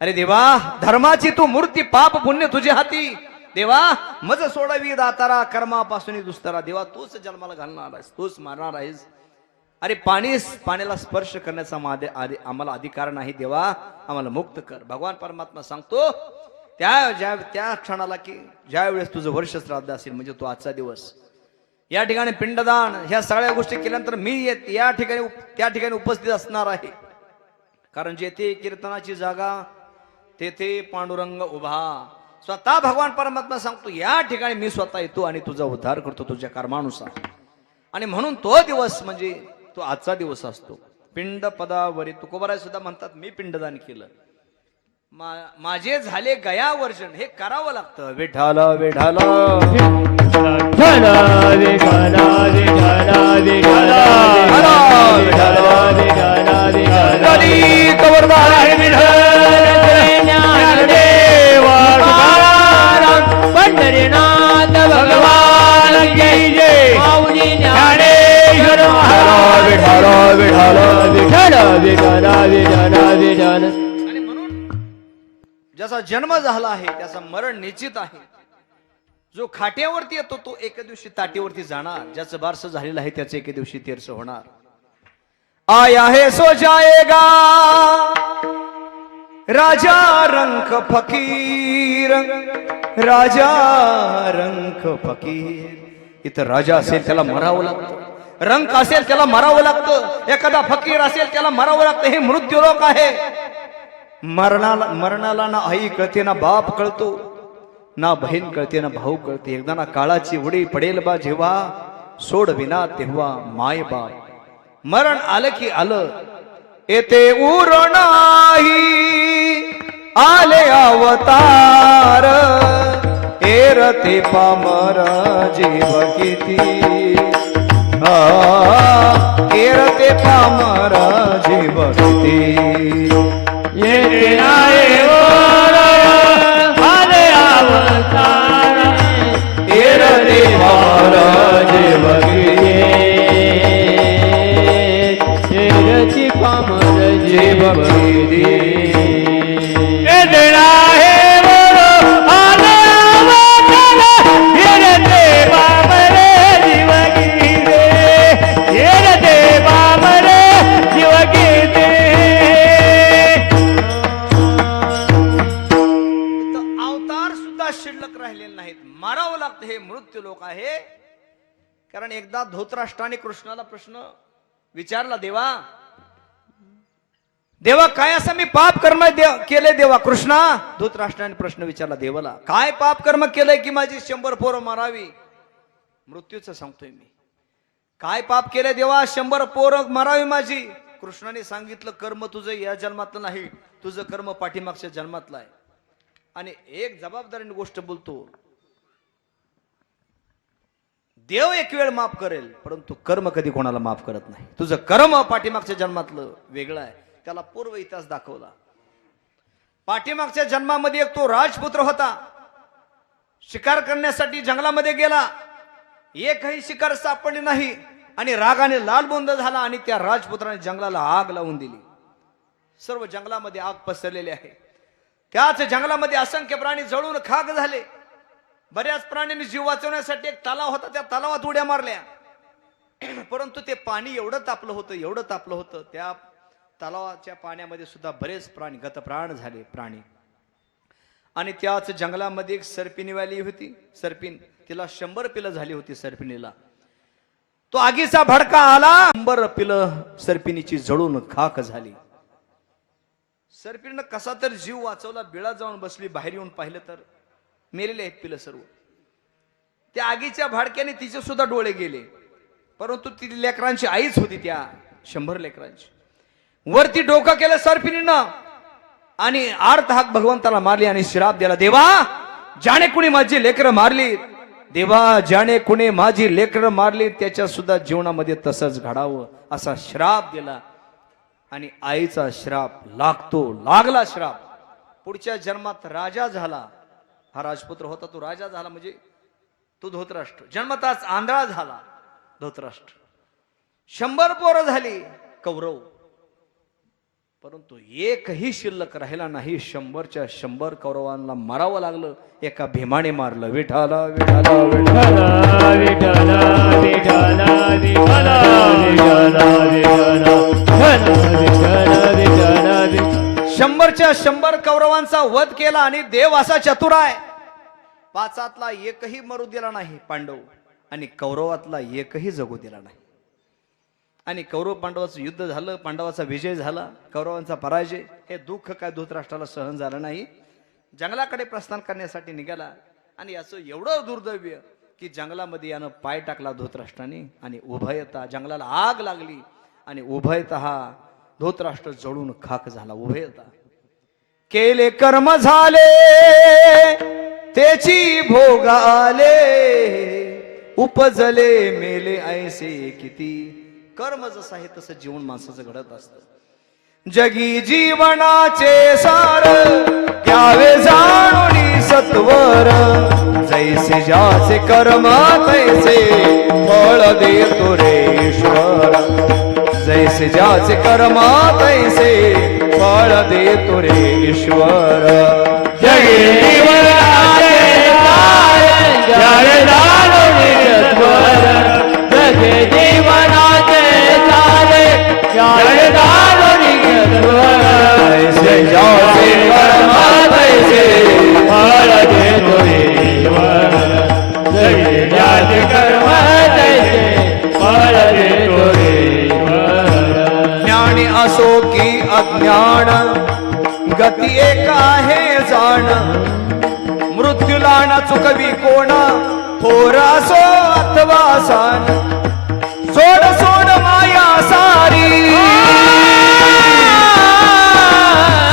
अरे देवा धर्माची तू मूर्ती पाप पुण्य तुझ्या हाती. देवा मज सोडावी दातारा कर्मापासून दुस्तरा. देवा तूच जन्माला घालणार आहेस, तूच मारणार आहेस. अरे पाण्याला स्पर्श करण्याचा आम्हाला अधिकार नाही. देवा आम्हाला मुक्त कर. भगवान परमात्मा सांगतो त्या क्षणाला की ज्या वेळेस तुझं वर्ष श्राद्ध असेल म्हणजे तो आजचा दिवस. या ठिकाणी पिंडदान ह्या सगळ्या गोष्टी केल्यानंतर मी त्या ठिकाणी उपस्थित असणार आहे. कारण जेथे कीर्तनाची जागा तेथे पांडुरंग उभा. स्वतः भगवान परमात्मा सांगतो या ठिकाणी मी स्वतः येतो आणि तुझा उद्धार करतो तुझ्या कर्मानुसार. आणि म्हणून तो दिवस म्हणजे तो आजचा दिवस असतो. पिंड पदावरी तुकोबाराय सुद्धा म्हणतात मी पिंडदान केलं, माझे झाले गया वर्जन. हे करावं लागतं. विठाला विठाला विठाला विठाला विठाला विठाला विठाला विठाला विठाला कवरदार आहे पंढरीनाथ भगवान की जय. माऊली ज्ञानेश्वर महाराज विठाला विठाला विठाला विठाला विठाला विठाला. आणि म्हणून ज्याचा जन्म झाला आहे त्याचा मरण निश्चित आहे. जो खाट्यावरती येतो तो एका दिवशी ताटीवरती जाणार. ज्याचं बारसं झालेलं आहे त्याचं एके दिवशी तेरसं होणार. आया है सो जाएगा राजा रंक फकीर राजा रंक फकीर. इथं राजा असेल त्याला मरावं लागतं, रंक असेल त्याला मरावं लागतं, एखादा फकीर असेल त्याला मरावं लागतं. हे मृत्यू लोक आहे. मरणाला ना आई कळते ना बाप कळतो, ना बहीण कळते ना भाऊ कळते. एकदा ना काळाची उडी पडेल बा जेव्हा, सोड विना तेव्हा माय बाप. मरण आलं की आलं येते उर नाही, आले अवतार एर ते पामर जीव किती ते पामर जीव किती येते नाही वर आले अवतार ते पामर जीव किती येरती पामर जीव किती येते नाही वर आले अवतार येरते पामर जीव गीते येरते पामर जीव गीते अवतार सुद्धा शिल्लक राहिलेले नाहीत मारावं लागतं हे मृत्यू लोक आहे कारण एकदा धृतराष्ट्राने कृष्णाला प्रश्न विचारला देवा काय असं मी पाप कर्म केले देवा कृष्णा धृतराष्ट्राने प्रश्न विचारला देवाला काय पाप कर्म केलंय की माझी 100 पोरं मारावी मृत्यूच सांगतोय मी काय पाप केले देवा 100 पोरं मारावी माझी कृष्णाने सांगितलं कर्म तुझं या जन्मातलं नाही तुझं कर्म पाठीमागच्या जन्मातलं आहे आणि एक जबाबदारीने गोष्ट बोलतो देव एक वेळ माफ करेल परंतु कर्म कधी कोणाला माफ करत नाही तुझं कर्म पाठीमागच्या जन्मातलं वेगळं आहे त्याला पूर्व इतिहास दाखवला पाठीमागच्या जन्मामध्ये एक तो राजपुत्र होता शिकार करण्यासाठी जंगलामध्ये गेला एकही शिकार सापडली नाही आणि रागाने लालबोंद झाला आणि त्या राजपुत्राने जंगलाला आग लावून दिली सर्व जंगलामध्ये आग पसरलेली आहे त्याच जंगलामध्ये असंख्य प्राणी जळून खाक झाले बऱ्याच प्राण्यांनी जीव वाचवण्यासाठी एक तलाव होता त्या तलावात उड्या मारल्या परंतु ते पाणी एवढं तापलं होतं त्या तलावाच्या पाण्यामध्ये सुद्धा बरेच प्राणी गतप्राण झाले प्राणी आणि त्याच जंगलामध्ये एक सर्पिणीवाली होती सर्पिण तिला 100 पिलं झाली होती सर्पिणीला तो आगीचा भडका आला 100 पिलं सर्पिणीची जळून खाक झाली सर्पिणीनं कसा तर जीव वाचवला बिळात जाऊन बसली बाहेर येऊन पाहिलं तर मेलेले आहेत पिलं सर्व त्या आगीच्या भाडक्याने तिचे सुद्धा डोळे गेले परंतु ती लेकरांची आईच होती त्या 100 लेकरांची वरती डोकं केलं सर्पिणीनं आणि आर्त हाक भगवंताला मारली आणि श्राप दिला देवा ज्याने कुणी माझी लेकरं मारली देवा ज्याने कुणी माझी लेकरं मारली त्याच्या सुद्धा जीवनामध्ये तसंच घडावं असा श्राप दिला आणि आईचा श्राप लागला श्राप पुढच्या जन्मात राजा झाला हा राजपुत्र होता तो राजा झाला म्हणजे तो धृतराष्ट्र जन्मताच आंधळा झाला धृतराष्ट्र 100 पोरं झाली कौरव परंतु एकही शिल्लक राहिला नाही 100च्या 100 कौरवांना मारावं लागलं एका भीमाने मारलं विठाला विठाला विठाला विठला विठला विठला विठला विठला 100च्या 100 कौरवांचा वध केला आणि देव असा चतुर आहे पाचातला एकही मरू दिला नाही पांडव आणि कौरवातला एकही जगू दिला नाही आणि कौरव पांडवाचं युद्ध झालं पांडवाचा विजय झाला कौरवांचा पराजय हे दुःख काय धृतराष्ट्राला सहन झालं नाही जंगलाकडे प्रस्थान करण्यासाठी निघाला आणि याचं एवढं दुर्दैव्य की जंगलामध्ये यानं पाय टाकला धृतराष्ट्राने आणि उभयता जंगलाला आग लागली आणि उभयता हा धृतराष्ट्र जळून खाक झाला उभयता केले कर्म झाले त्याची भोग आले उपजले मेले ऐसे किती कर्म जसं आहे तसं जीवन माणसाचं घडत असतं जगी जीवनाचे सार घ्यावे जाणून सत्वर जैसे ज्याचे कर्म तैसे फळ देतो रे ईश्वर जैसे ज्याचे कर्म तैसे फळ देतो रे ईश्वर जगी जीवनाचे सार घ्यावे जाणून सत्वर जगी जीवनाचे सार घ्यावे जाणून सत्वर जैसे ज्याचे कर्म तैसे फळ देतो रे ईश्वर जगी ज्याचे कर्म तैसे फळ देतो रे ईश्वर ज्ञानी असो की अज्ञान गती एक आहे जाण मृत्यूला न चुकवी कोण थोर असो अथवा सान सोड सोड माया सारी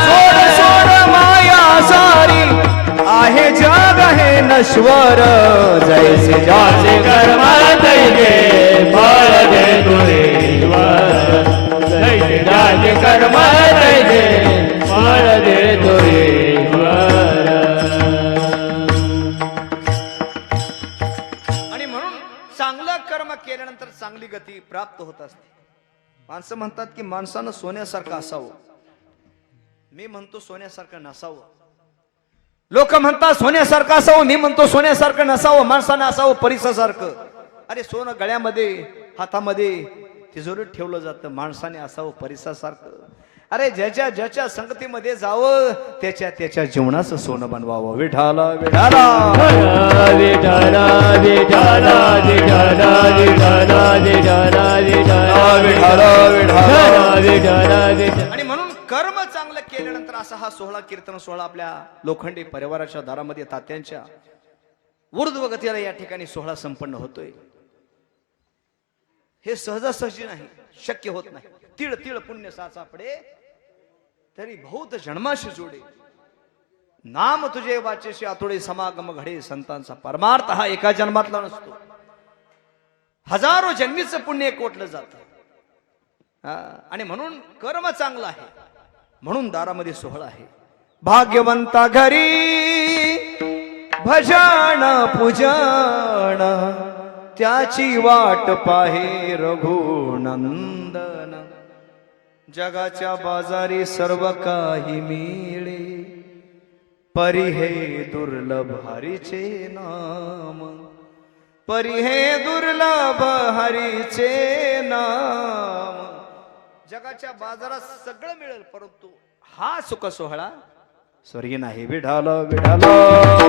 सोड सोड माया सारी आहे जग हे नश्वर जैसे ज्याचे कर्म तैसे फळ देतो रे ईश्वर जैसे ज्याचे कर्म तैसे फळ देतो रे ईश्वर. आणि म्हणून चांगलं कर्म केल्यानंतर चांगली गती प्राप्त होत असते. माणसं म्हणतात की माणसानं सोन्यासारखं असावं, मी म्हणतो सोन्यासारखं नसावं. लोक म्हणतात सोन्यासारखं असावं, मी म्हणतो सोन्यासारखं नसावं. माणसानं असावं परिसासारखं. अरे सोनं गळ्यामध्ये हातामध्ये तिजोरीत ठेवलं जातं, माणसाने असावं परिसासारखं. अरे ज्याच्या ज्याच्या संगतीमध्ये जावं त्याच्या त्याच्या जीवनाचं सोनं बनवावं. विठाला विठाला विठाला विठाला विठाला विठाला विठाला विठाला विठाला विठाला. आणि म्हणून कर्म चांगलं केल्यानंतर असा हा सोहळा कीर्तन सोहळा आपल्या लोखंडी परिवाराच्या दारामध्ये तात्यांच्या ऊर्ध्व गतीला या ठिकाणी सोहळा संपन्न होतोय. हे सहजासहजी नाही, शक्य होत नाही. तिळ तिळ पुण्य सापडे तरी बहुत जन्माशी जोडे. नाम तुझे वाचेशी आतुडे समागम घडे. संतांचा परमार्थ हा एका जन्मातला नसतो, हजारो जन्मीचं पुण्य कोटलं जातं. आणि म्हणून कर्म चांगलं आहे म्हणून दारामध्ये सोहळा आहे. भाग्यवंता घरी भजन पूजन त्याची वाट पाहे रघुनंदन. जगाच्या बाजारी सर्व काही मिळे परी हे दुर्लभ हरीचे नाम. परी हे दुर्लभ हरीचे नाम. जगाच्या बाजारात सगळं मिळेल परंतु हा सुख सोहळा स्वर्गीय नाही. विठाल विठाल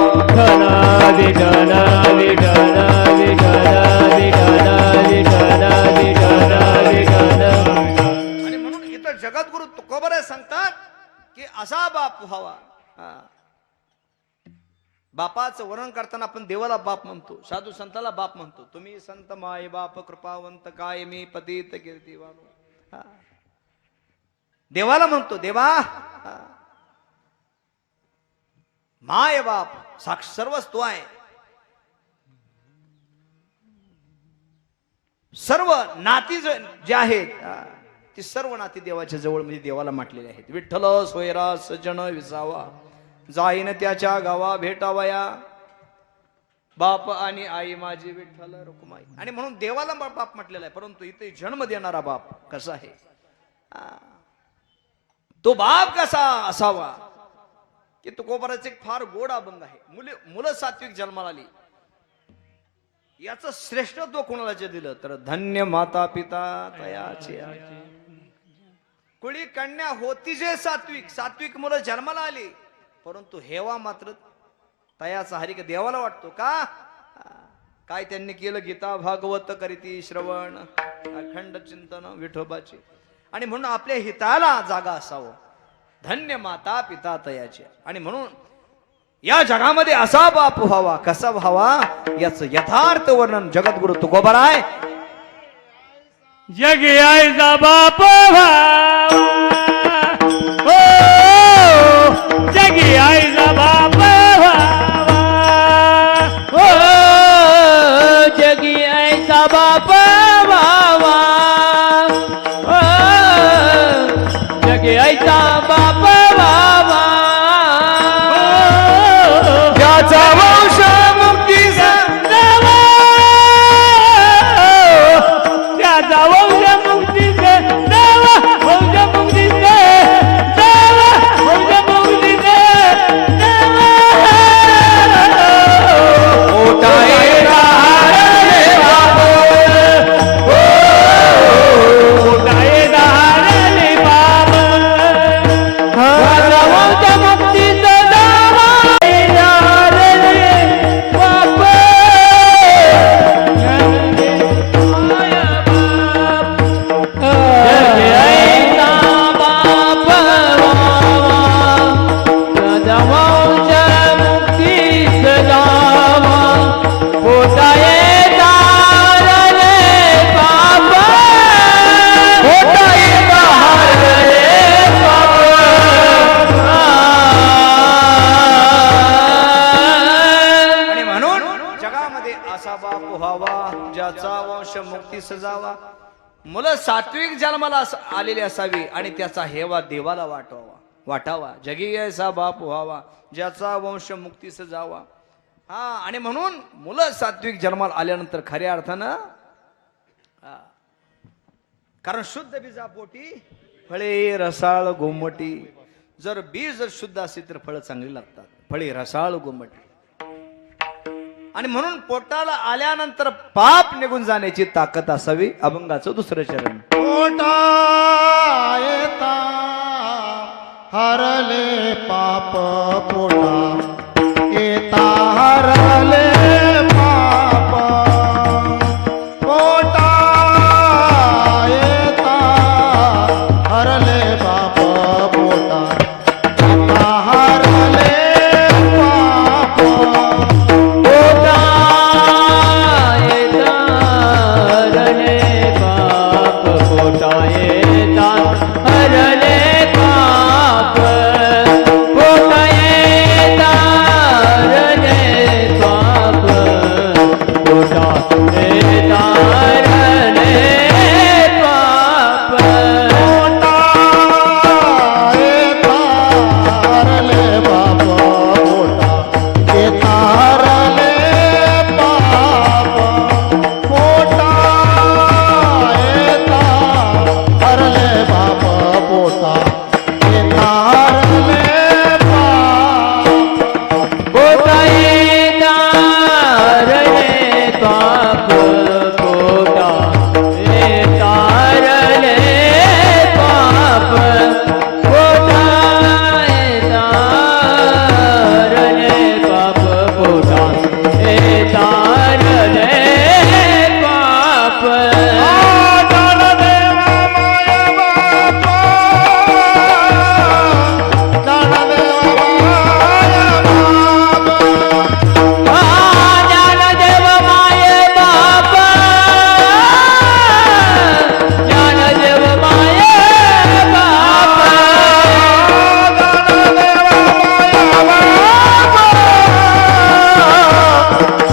विठाला विठाला विठाला विठाला विठाला विठाला विठाला. आणि म्हणून इथं जगद्गुरु तुकोबराय सांगतात की असा बाप व्हावा. बापाचं वर्णन करताना आपण देवाला बाप म्हणतो, साधू संताला बाप म्हणतो. तुम्ही संत माय बाप कृपावंत काय मी पतित कीर्तिवान. देवाला म्हणतो देवा माय बाप सर्वच तो आहे. सर्व नाती जे आहेत ती सर्व नाती देवाच्या जवळ म्हणजे देवाला म्हटलेली आहेत. विठ्ठल सोयरा सजन विसावा जाईन त्याच्या गावा भेटावया बाप आणि आई माझी विठ्ठल रुक्माई. आणि म्हणून देवाला बाप म्हटलेला आहे. परंतु इथे जन्म देणारा बाप कसा आहे, तो बाप कसा असावा की तुकोबराचे एक फार गोड अभंग आहे. मुलं सात्विक जन्माला आली याचं श्रेष्ठत्व कोणाला जे दिलं तर धन्य माता पिता तयाचे. कुळी कन्या होती जे सात्विक, सात्विक मुलं जन्माला आली परंतु हेवा मात्र तयाचा हरिक देवाला वाटतो का. काय त्यांनी केलं, गीता भागवत करीती श्रवण अखंड चिंतन विठोबाचे. आणि म्हणून आपल्या हिताला जागा असावं. धन्य माता पिता तयाचे. आणि म्हणून या जगामध्ये असा बाप व्हावा, कसा व्हावा याच यथार्थ वर्णन जगद्गुरु तुकोबराय जगी आईचा बाप व्हावा. जगी आईचा बाप व्हावा. जगी आईचा बाप व्हावा. जगी आईचा बाप व्हावा. त्याचा वंश मुक्तीचा त्याचा वंश मुक्तीचा असा बाप व्हावा ज्याचा वंश मुक्ती सजावा. मुलं सात्विक जन्माला आलेली असावी आणि त्याचा हेवा देवाला वाटावा. जगी ऐसा बाप व्हावा ज्याचा वंश मुक्ती सजावा. हा, आणि म्हणून मुलं सात्विक जन्माला आल्यानंतर खऱ्या अर्थानं कारण शुद्ध बीजापोटी फळे रसाळ गोमटी. जर बीज जर शुद्ध असेल तर फळं चांगली लागतात. फळे रसाळ गोमटी. आणि म्हणून पोटाला आल्यानंतर पाप निघून जाण्याची ताकद असावी. अभंगाचं दुसरं चरण. पोटा येता हरले पाप पोटा येता हरले पाप पोटा येता हरले पाप पोटा येता हरले पाप पोटा येता हरले पाप. पोटा येता हरले पाप. पोटा येता हरले पाप. पोटा येता हरले पाप. पोटा येता हरले पाप पोटा येता हरले पाप पोटा येता हरले पाप पोटा येता हरले पाप पोटा येता हरले पाप. पोटा येता हरले पाप. पोटा येता हरले पाप. पोटा येता हरले पाप. ज्ञानदेव माय बाप.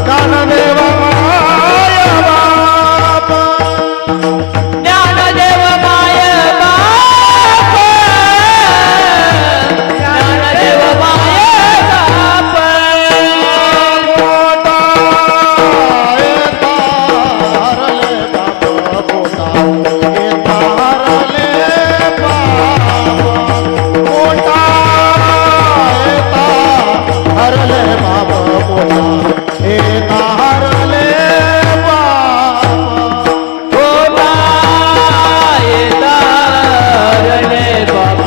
ज्ञानदेव माय बाप. ज्ञानदेव माय बाप. ज्ञानदेव माय बाप. पोटा येता हरले पाप. पोटा येता हरले पाप. पोटा येता हरले पाप. पोटा येता हरले पाप. पोटा येता हरले पाप.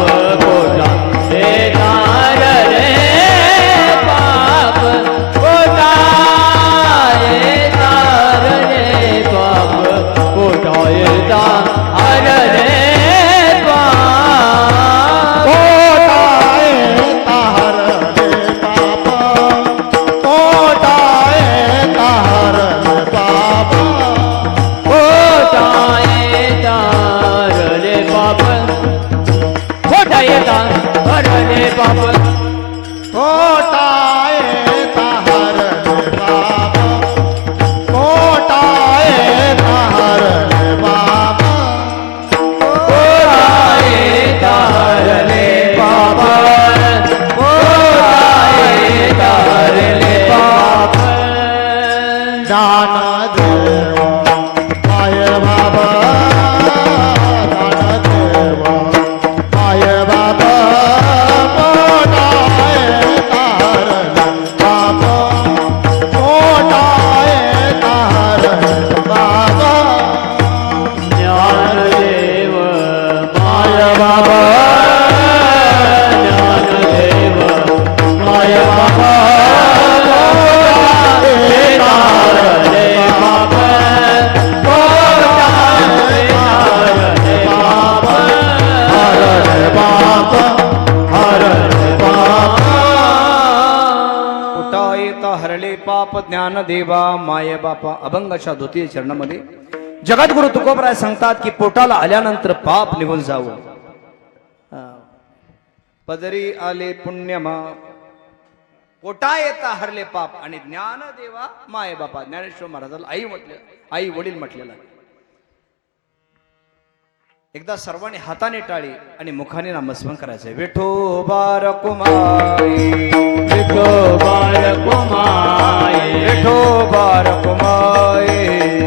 पोटा येता हरले पाप. पोटा येता हरले पाप. पोटा येता हरले पाप. ज्ञानदेव माय बाबा ज्ञानदेव माय बाबा पोटा येता हरले पाप पोटा येता हरले बाबा ज्ञानदेव माय बाबा ज्ञानदेव माय बाबा येता हरले पाप. पोटा येता हरले पाप हरले पाप हरले पाप पोटा येता हरले पाप. ज्ञानदेवा माय बापा. अभंगाच्या द्वितीय चरणामध्ये जगद्गुरु तुकोबराय सांगतात की पोटाला आल्यानंतर पाप निघून जावं. पदरी आले पुण्यमा पोटा येता हरले पाप आणि ज्ञान देवा माये बापा. ज्ञानेश्वर महाराजाला आई वडील म्हटलेलं आहे. एकदा सर्वांनी हाताने टाळी आणि मुखाने नामस्मरण करायचंय. विठोबा रकुमाई, विठोबा रकुमाई, विठोबा रकुमाई,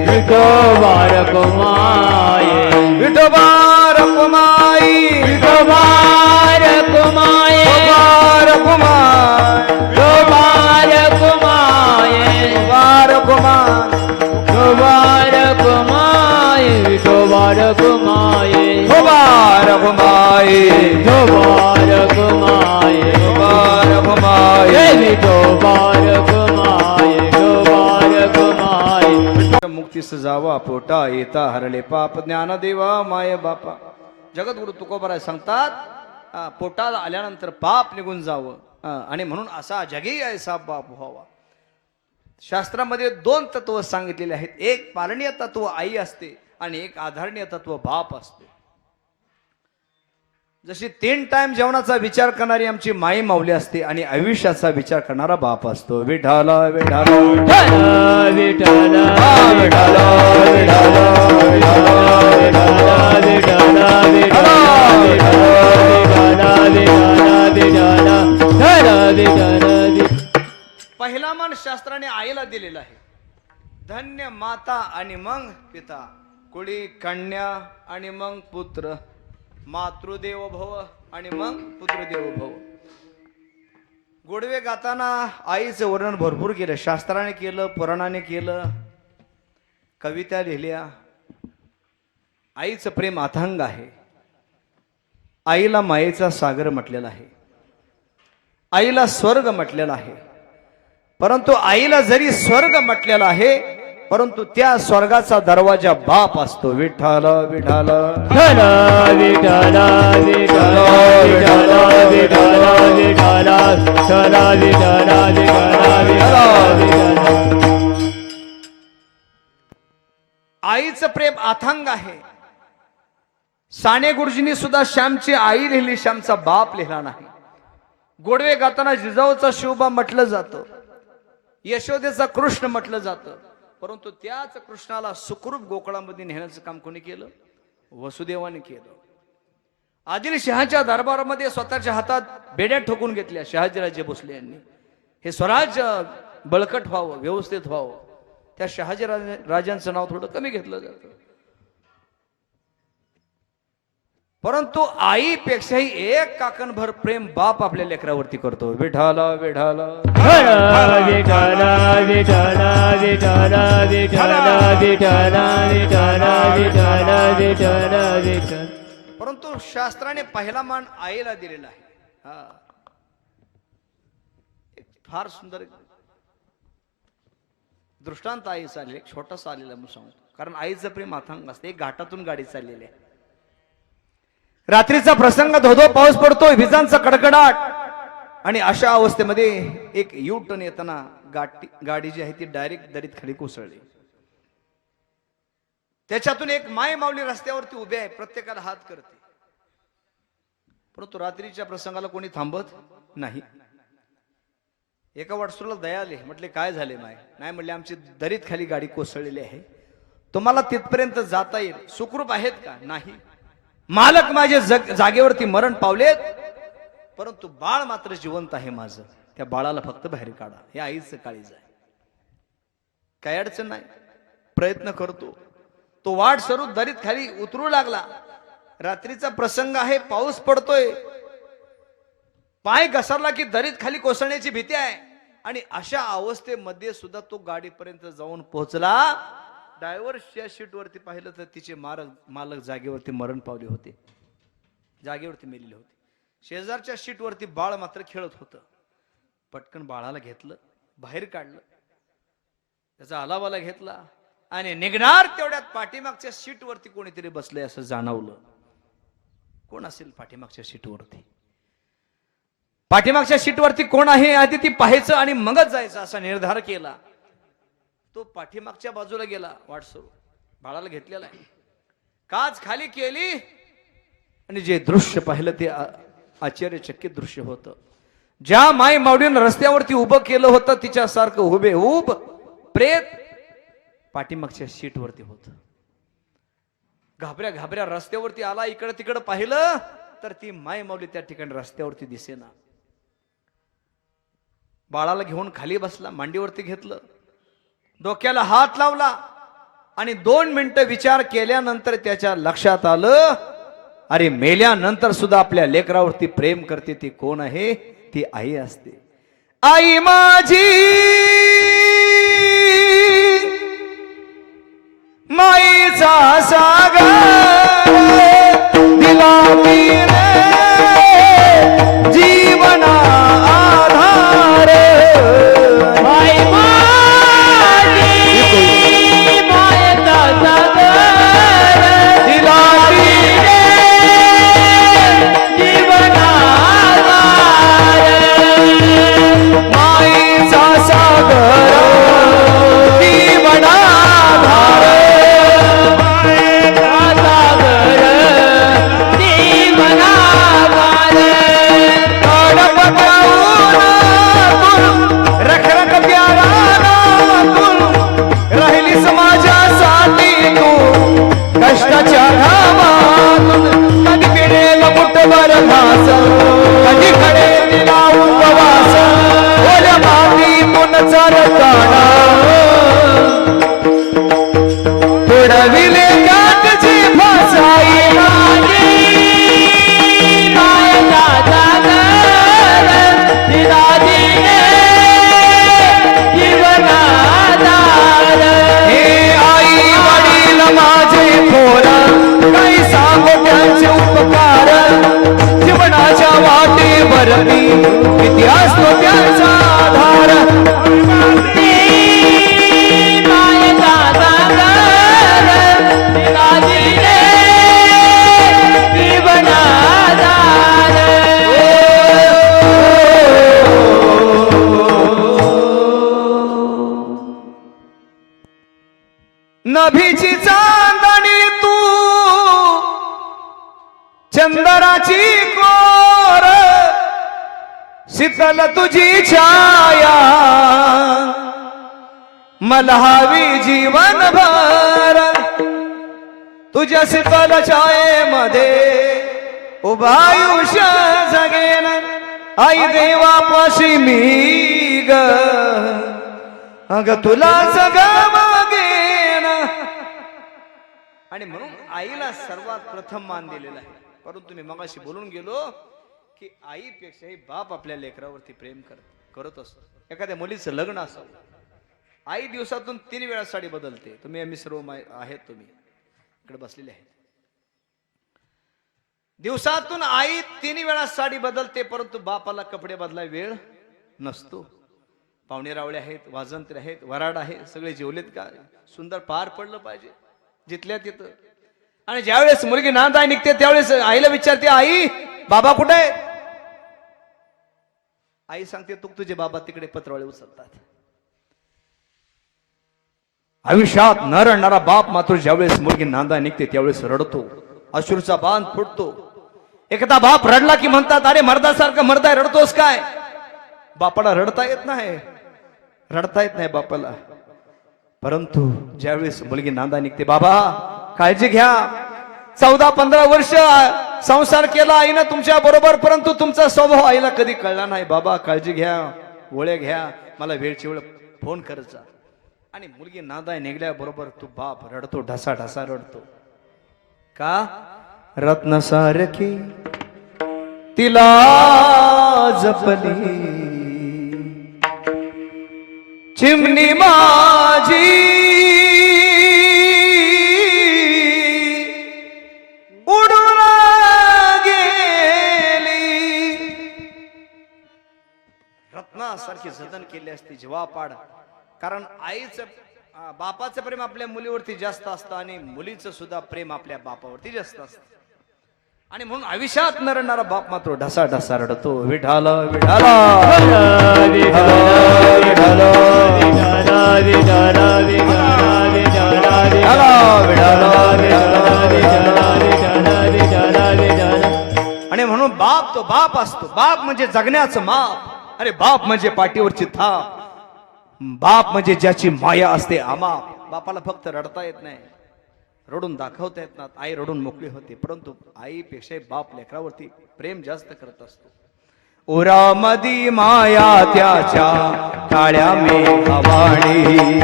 विठोबा रकुमाई, विठोबा रकुमाई, विठोबा रकुमाई, विठोबा रकुमाई, विठोबा रकुमाई, विठोबा रकुमाई, विठोबा रकुमाई, विठोबा रकुमाई, विठोबा रकुमाई, विठोबा रकुमाई, विठोबा रकुमाई. जय विठोबा रकुमाई, विठोबा रकुमाई. मुक्तीस जावा पोटा येता हरले पाप ज्ञान देवा माय बापा. जगद्गुरु तुकोबाराय सांगतात पोटाला आल्यानंतर पाप निघून जावं आणि म्हणून असा जगी ऐसा बाप व्हावा. शास्त्रामध्ये 2 तत्व सांगितलेले आहेत. एक पालनीय तत्व आई असते आणि एक आधारणीय तत्व बाप असते. जशी 3 टाइम जेवणाचा विचार करणारी आमची माई माऊली असते आणि आयुष्याचा विचार करणारा बाप असतो. विठाला विठाला विठ्ठल विठ्ठल विठाला पहिला मान शास्त्राने आईला दिलेला आहे. धन्य माता आणि मग पिता, कुळी कन्या आणि मग पुत्र, मातृदेव भव आणि मग पुत्रदेव भव. गोडवे गाताना आईचं वर्णन भरपूर केलं. शास्त्राने केलं, पुराणाने केलं, कविता लिहिल्या. आईचं प्रेम अथांग आहे. आईला मायेचा सागर म्हटलेला आहे. आईला स्वर्ग म्हटलेला आहे. परंतु आईला जरी स्वर्ग म्हटलेला आहे परंतु त्या स्वर्गाचा दरवाजा बाप असतो. विठ्ठल विठ्ठल विठ्ठल विठ्ठल विठ्ठल विठ्ठल विठ्ठल विठ्ठल विठ्ठल विठ्ठल. आईचं प्रेम अथांग आहे. साने गुरुजींनी सुद्धा श्यामची आई लिहिली, श्यामचा बाप लिहिला नाही. गोडवे गाताना जिजाऊचा शिवबा म्हटलं जातं, यशोदेचा कृष्ण म्हटलं जातं. परंतु त्याच कृष्णाला सुखरूप गोकुळामध्ये नेण्याचं काम कोणी केलं? वसुदेवाने केलं. आदिलशहाच्या दरबारामध्ये स्वतःच्या हातात बेड्या ठोकून घेतल्या शहाजीराजे भोसले यांनी. हे स्वराज्य बळकट व्हावं, व्यवस्थित व्हावं. त्या शहाजी राजांचं नाव थोडं कमी घेतलं जातं. परंतु आईपेक्षाही 1 काकणभर प्रेम बाप आपल्या लेकरावरती करतो. विठाला विठाला विठ्ठल विठ्ठल विठ्ठल विठ्ठल विठ्ठल विठ्ठल विठ्ठल विठ्ठल विठ्ठल. परंतु शास्त्राने पहिला मान आईला दिलेला आहे. फार सुंदर दृष्टांत आईचा आलेला, एक छोटासा आलेला म्हणून सांगतो. कारण आईचं प्रेम अथांग असते. एक घाटातून गाडी चाललेली आहे. रात्रीचा प्रसंग, धोधो पाऊस पडतोय, विजांचा कडकडाट आणि अशा अवस्थेमध्ये एक यू टर्न येताना गाडी जी आहे ती डायरेक्ट दरीत खाली कोसळली. त्याच्यातून एक माय माऊली रस्त्यावरती उभी आहे, प्रत्येकाला हात करते. परंतु रात्रीच्या प्रसंगाला कोणी थांबत नाही. एका वाटसरूला दया आली. म्हटले काय झाले माय? नाही म्हटले आमची दरीत खाली गाडी कोसळलेली आहे, तुम्हाला तिथपर्यंत जाता येईल, सुखरूप आहेत का? नाही. मालक माझे जागेवरती मरण पावलेत, परंतु बाळ मात्र जिवंत आहे माझं. त्या बाळाला फक्त बाहेर काढा. हे आईचं काळीज आहे. काय अडचण नाही, प्रयत्न करतो. तो वाट सरू दरीत खाली उतरू लागला. रात्रीचा प्रसंग आहे, पाऊस पडतोय, पाय घसरला की दरीत खाली कोसळण्याची भीती आहे. आणि अशा अवस्थेमध्ये सुद्धा तो गाडीपर्यंत जाऊन पोहोचला. ड्रायव्हरच्या सीटवरती पाहिलं तर तिचे मालक जागेवरती मरण पावले होते, जागेवरती मेलेले होते. शेजारच्या सीटवरती बाळ मात्र खेळत होतं. पटकन बाळाला घेतलं, बाहेर काढलं, त्याचा आलावाला घेतला आणि निघणार तेवढ्यात पाठीमागच्या सीटवरती कोणीतरी बसलंय असं जाणवलं. कोण असेल पाठीमागच्या सीटवरती? पाठीमागच्या सीटवरती कोण आहे आधी ती पाहायचं आणि मगच जायचं असा निर्धार केला. तो पाठीमागच्या बाजूला गेला. वाटसरू बाळाला घेतलेला आहे, काच खाली केली आणि जे दृश्य पाहिलं ते आश्चर्यचकित दृश्य होतं. ज्या माई माऊलीनं रस्त्यावरती उभं केलं होतं तिच्यासारखं उभे उभ प्रेत पाठीमागच्या सीटवरती होत. घाबऱ्या घाबऱ्या रस्त्यावरती आला, इकडं तिकडं पाहिलं तर ती माई माऊली त्या ठिकाणी रस्त्यावरती दिसेना. बाळाला घेऊन खाली बसला, मांडीवरती घेतलं, डोक्याला हात लावला आणि 2 मिनिटं विचार केल्यानंतर त्याच्या लक्षात आलं, अरे मेल्यानंतर सुद्धा आपल्या लेकरावरती प्रेम करते ती कोण आहे? ती आई असते. आई माझी माईचा सागर दिला तिने जीवना आधार. माय माझी मायेचा सागर दिला तिने जीवनाधार. माईचा सागर जीवनाधार. सागर जीवनाधार. रखरख प्यारा नाम राहिली समाजासाठी तू कष्टाच्या घामातून. कधी पिढेल मुठभर घास, कधी घडेल तिला उपवास. ओल्या मातीतून चरताना तुडविले काटची फासाई. मायेचा सागर दिला तिने जीवनाधार. हे आई वडील माझे थोर, काही सांगू त्यांचे उपकार. जीवनाच्या वाटेवर मी किती असतो त्यांचा आधार. मायेचा सागर दिला तिने जीवनाधार. नभीची चांदणी तू चंदनाची कोर, शीतल तुझी छाया मला हवी जीवनभर. तुझ्या शीतल छायेमध्ये उभा आयुष्य जगेन. आई देवापाशी मी ग अग तुला सगळं मागेन. आणि म्हणून आईला सर्वात प्रथम मान दिलेला आहे. परंतु मी मगाशी बोलून गेलो की आईपेक्षाही बाप आपल्या लेकरावरती प्रेम करत असतो. एखाद्या मुलीचं लग्न असो, आई दिवसातून 3 वेळा साडी बदलते. तुम्ही आम्ही सर्व आहेत, तुम्ही इकडे बसलेले आहेत. दिवसातून आई 3 वेळा साडी बदलते, परंतु बापाला कपडे बदलाय वेळ नसतो. पाहुणे रावळे आहेत, वाजंत्र आहेत, वराड आहे, सगळे जेवलेत का? सुंदर पार पडलं पाहिजे जिथल्या तिथं. आणि ज्यावेळेस मुलगी नांदाय निघते त्यावेळेस आईला विचारते, आई बाबा कुठे आहे? आई सांगते, तुझे बाबा तिकडे पत्रवाळे उचलतात. आयुष्यात न रडणारा बाप मात्र ज्यावेळेस मुलगी नांदाय निघते त्यावेळेस रडतो, अश्रूचा बांध फुटतो. एकदा बाप रडला की म्हणतात, अरे मर्दासारखं मर्दाय रडतोस काय? बापाला रडता येत नाही, रडता येत नाही बापाला. परंतु ज्यावेळेस मुलगी नांदा निघते, बाबा काळजी घ्या, 14-15 वर्ष संसार केला आईनं तुमच्या बरोबर, परंतु तुमचा स्वभाव आईला कधी कळला नाही. बाबा काळजी घ्या, गोळ्या घ्या, मला वेळची वेळ फोन करायचा. आणि मुलगी नांदाय निघल्याबरोबर तू बाप रडतो, ढसा ढसा रडतो. का? रत्नसारखी तिला जपली चिमणी माझी, उडून गेली. रत्नासारखी जतन केली असती जीवापाड. कारण आईचं बापाचं प्रेम आपल्या मुलीवरती जास्त असतं आणि मुलीचं सुद्धा प्रेम आपल्या बापावरती जास्त असतं. आणि म्हणून आयुष्यात न रडणारा बाप मात्र ढसा ढसा रडतो. विठाल विठाल आणि म्हणून बाप तो बाप असतो. बाप म्हणजे जगण्याचं माप. अरे बाप म्हणजे पाठीवरची थाप, बाप म्हणजे ज्याची माया असते अमाप. बापाला फक्त रडता येत नाही, रडून दाखवता येत ना. आई रडून मोकळी होते, परंतु आईपेक्षा बाप लेकरावरती प्रेम जास्त करत असतो. उरामदी माया त्याच्या काळ्या मेघवाणी,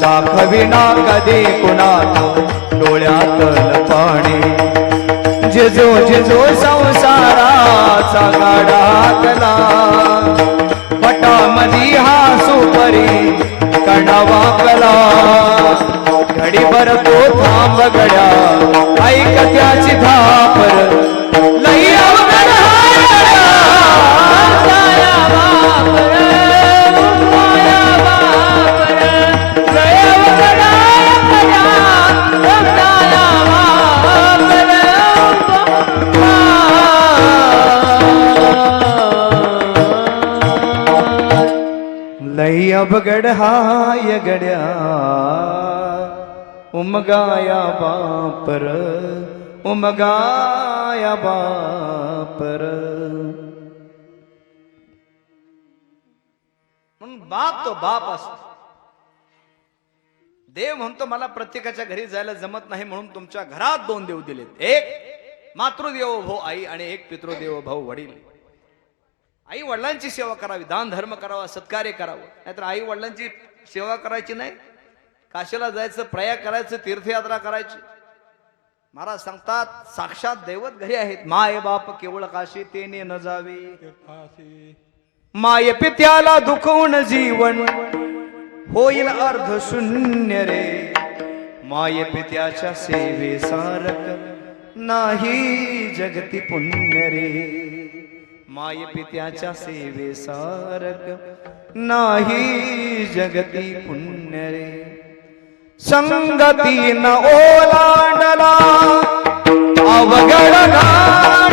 दाखविना कधी कुणात डोळ्यातलं पाणी. जिजो जिजो संसाराचा गाडा पटामधी हा सुपरी कणावा कला. घडीभर तो थांब गड्या, ऐक त्याची धापर लई अवघड हाय. माया बाप रे, माया बाप रे, लय अवघडाय गड्या, माया बाप रे. लई अवघड हाय गड्या, उमगाया बापर, उमगाया बापर. म्हणून बाप तो बाप असतो. देव म्हणतो मला प्रत्येकाच्या घरी जायला जमत नाही, म्हणून तुमच्या घरात 2 देव दिलेत. एक मातृदेवो भव आई आणि एक पितृदेवो भव वडील. आई वडिलांची सेवा करावी, दान धर्म करावा, सत्कार्य करावं. नाहीतर आई वडिलांची सेवा करायची नाही, काशीला जायचं, प्रयाग करायचं, तीर्थयात्रा करायची. महाराज सांगतात साक्षात दैवत घरी आहेत. माय बाप केवळ काशी तेने न जावे, माय पित्याला दुखवून जीवन होईल अर्ध शून्य रे. माय पित्याच्या सेवे सारक नाही जगती पुण्य रे. माय पित्याच्या सेवे सारक नाही जगती पुण्य रे. संगतीन ओलांडला अवघड घाट,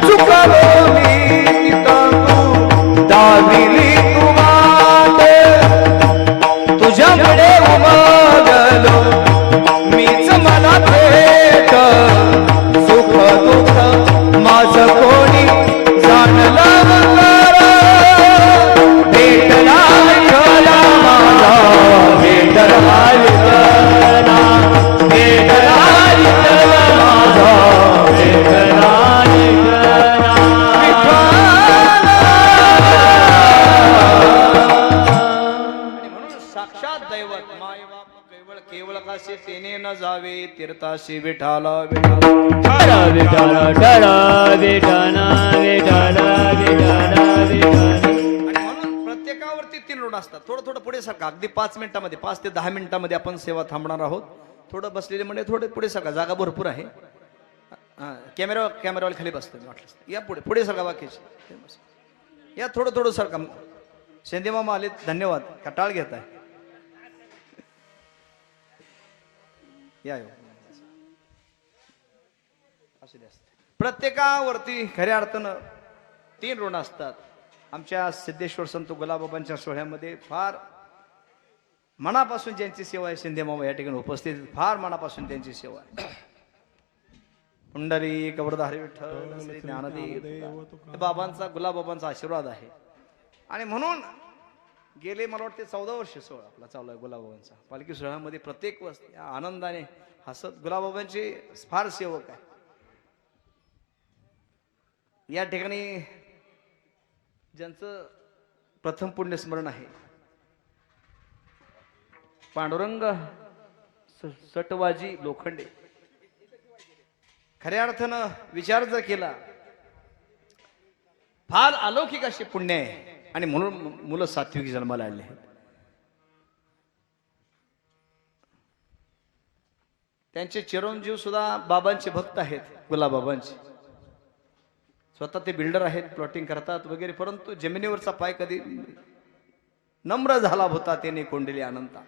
चुकलो मी तिथं तू दाविली तू वाट. तुझ्याकडे उमगलो मीच मला भेट, सुख दुःख माझं कोणी जाणलं कर. भेटला विठला माझा, भेटला विठला, भेटला विठला माझा, भेटला विठला. आणि म्हणून साक्षात दैवत माय बाप केवळ केवळ काशी तेने न जावे, तीर्थाशी विठाला विठाला. विठाला विठाला विठाला विठाला विठाला विठाला. आणि म्हणून प्रत्येकावरती 3 ऋण असतात. थोडं थोडं पुढे सरका, अगदी 5 मिनिटांमध्ये, 5 ते 10 मिनिटांमध्ये आपण सेवा थांबणार आहोत. थोडं बसलेले म्हणजे थोडे पुढे सरका, जागा भरपूर आहे. कॅमेरावाले खाली बसतो वाटलं. या पुढे पुढे सरका, बाकीचे या थोडं थोडं सरका. शेंदे मामा आले, धन्यवाद. कटाळ घेत आहे या. प्रत्येकावरती खऱ्या अर्थानं 3 ऋण असतात. आमच्या सिद्धेश्वर संत गुलाबाबांच्या सोहळ्यामध्ये फार मनापासून ज्यांची सेवा आहे, शिंदे मामा या ठिकाणी उपस्थित, फार मनापासून त्यांची सेवा आहे. पुंडरी कबरधारी विठ्ठल श्री ज्ञानदेव बाबांचा, गुलाबाबांचा आशीर्वाद आहे. आणि म्हणून गेले मला वाटते 14 वर्ष सोहळा आपला चालू आहे गुलाबाबांचा. पालखी सोहळ्यामध्ये प्रत्येक वस्ती आनंदाने हसत गुलाबाबांचे फार सेवक आहे. या ठिकाणी ज्यांचं प्रथम पुण्यस्मरण आहे पांडुरंग सटवाजी लोखंडे. खऱ्या अर्थानं विचार जर केला, फार अलौकिक अशी पुण्य आहे. आणि म्हणून मुलं सात्विक जन्माला आले आहेत. त्यांचे चिरंजीव सुद्धा बाबांचे भक्त आहेत, गुलाबाबांचे. स्वतः ते बिल्डर आहेत, प्लॉटिंग करतात वगैरे, परंतु जमिनीवरचा पाय कधी नम्र झाला होता त्याने कोंडली अनंता.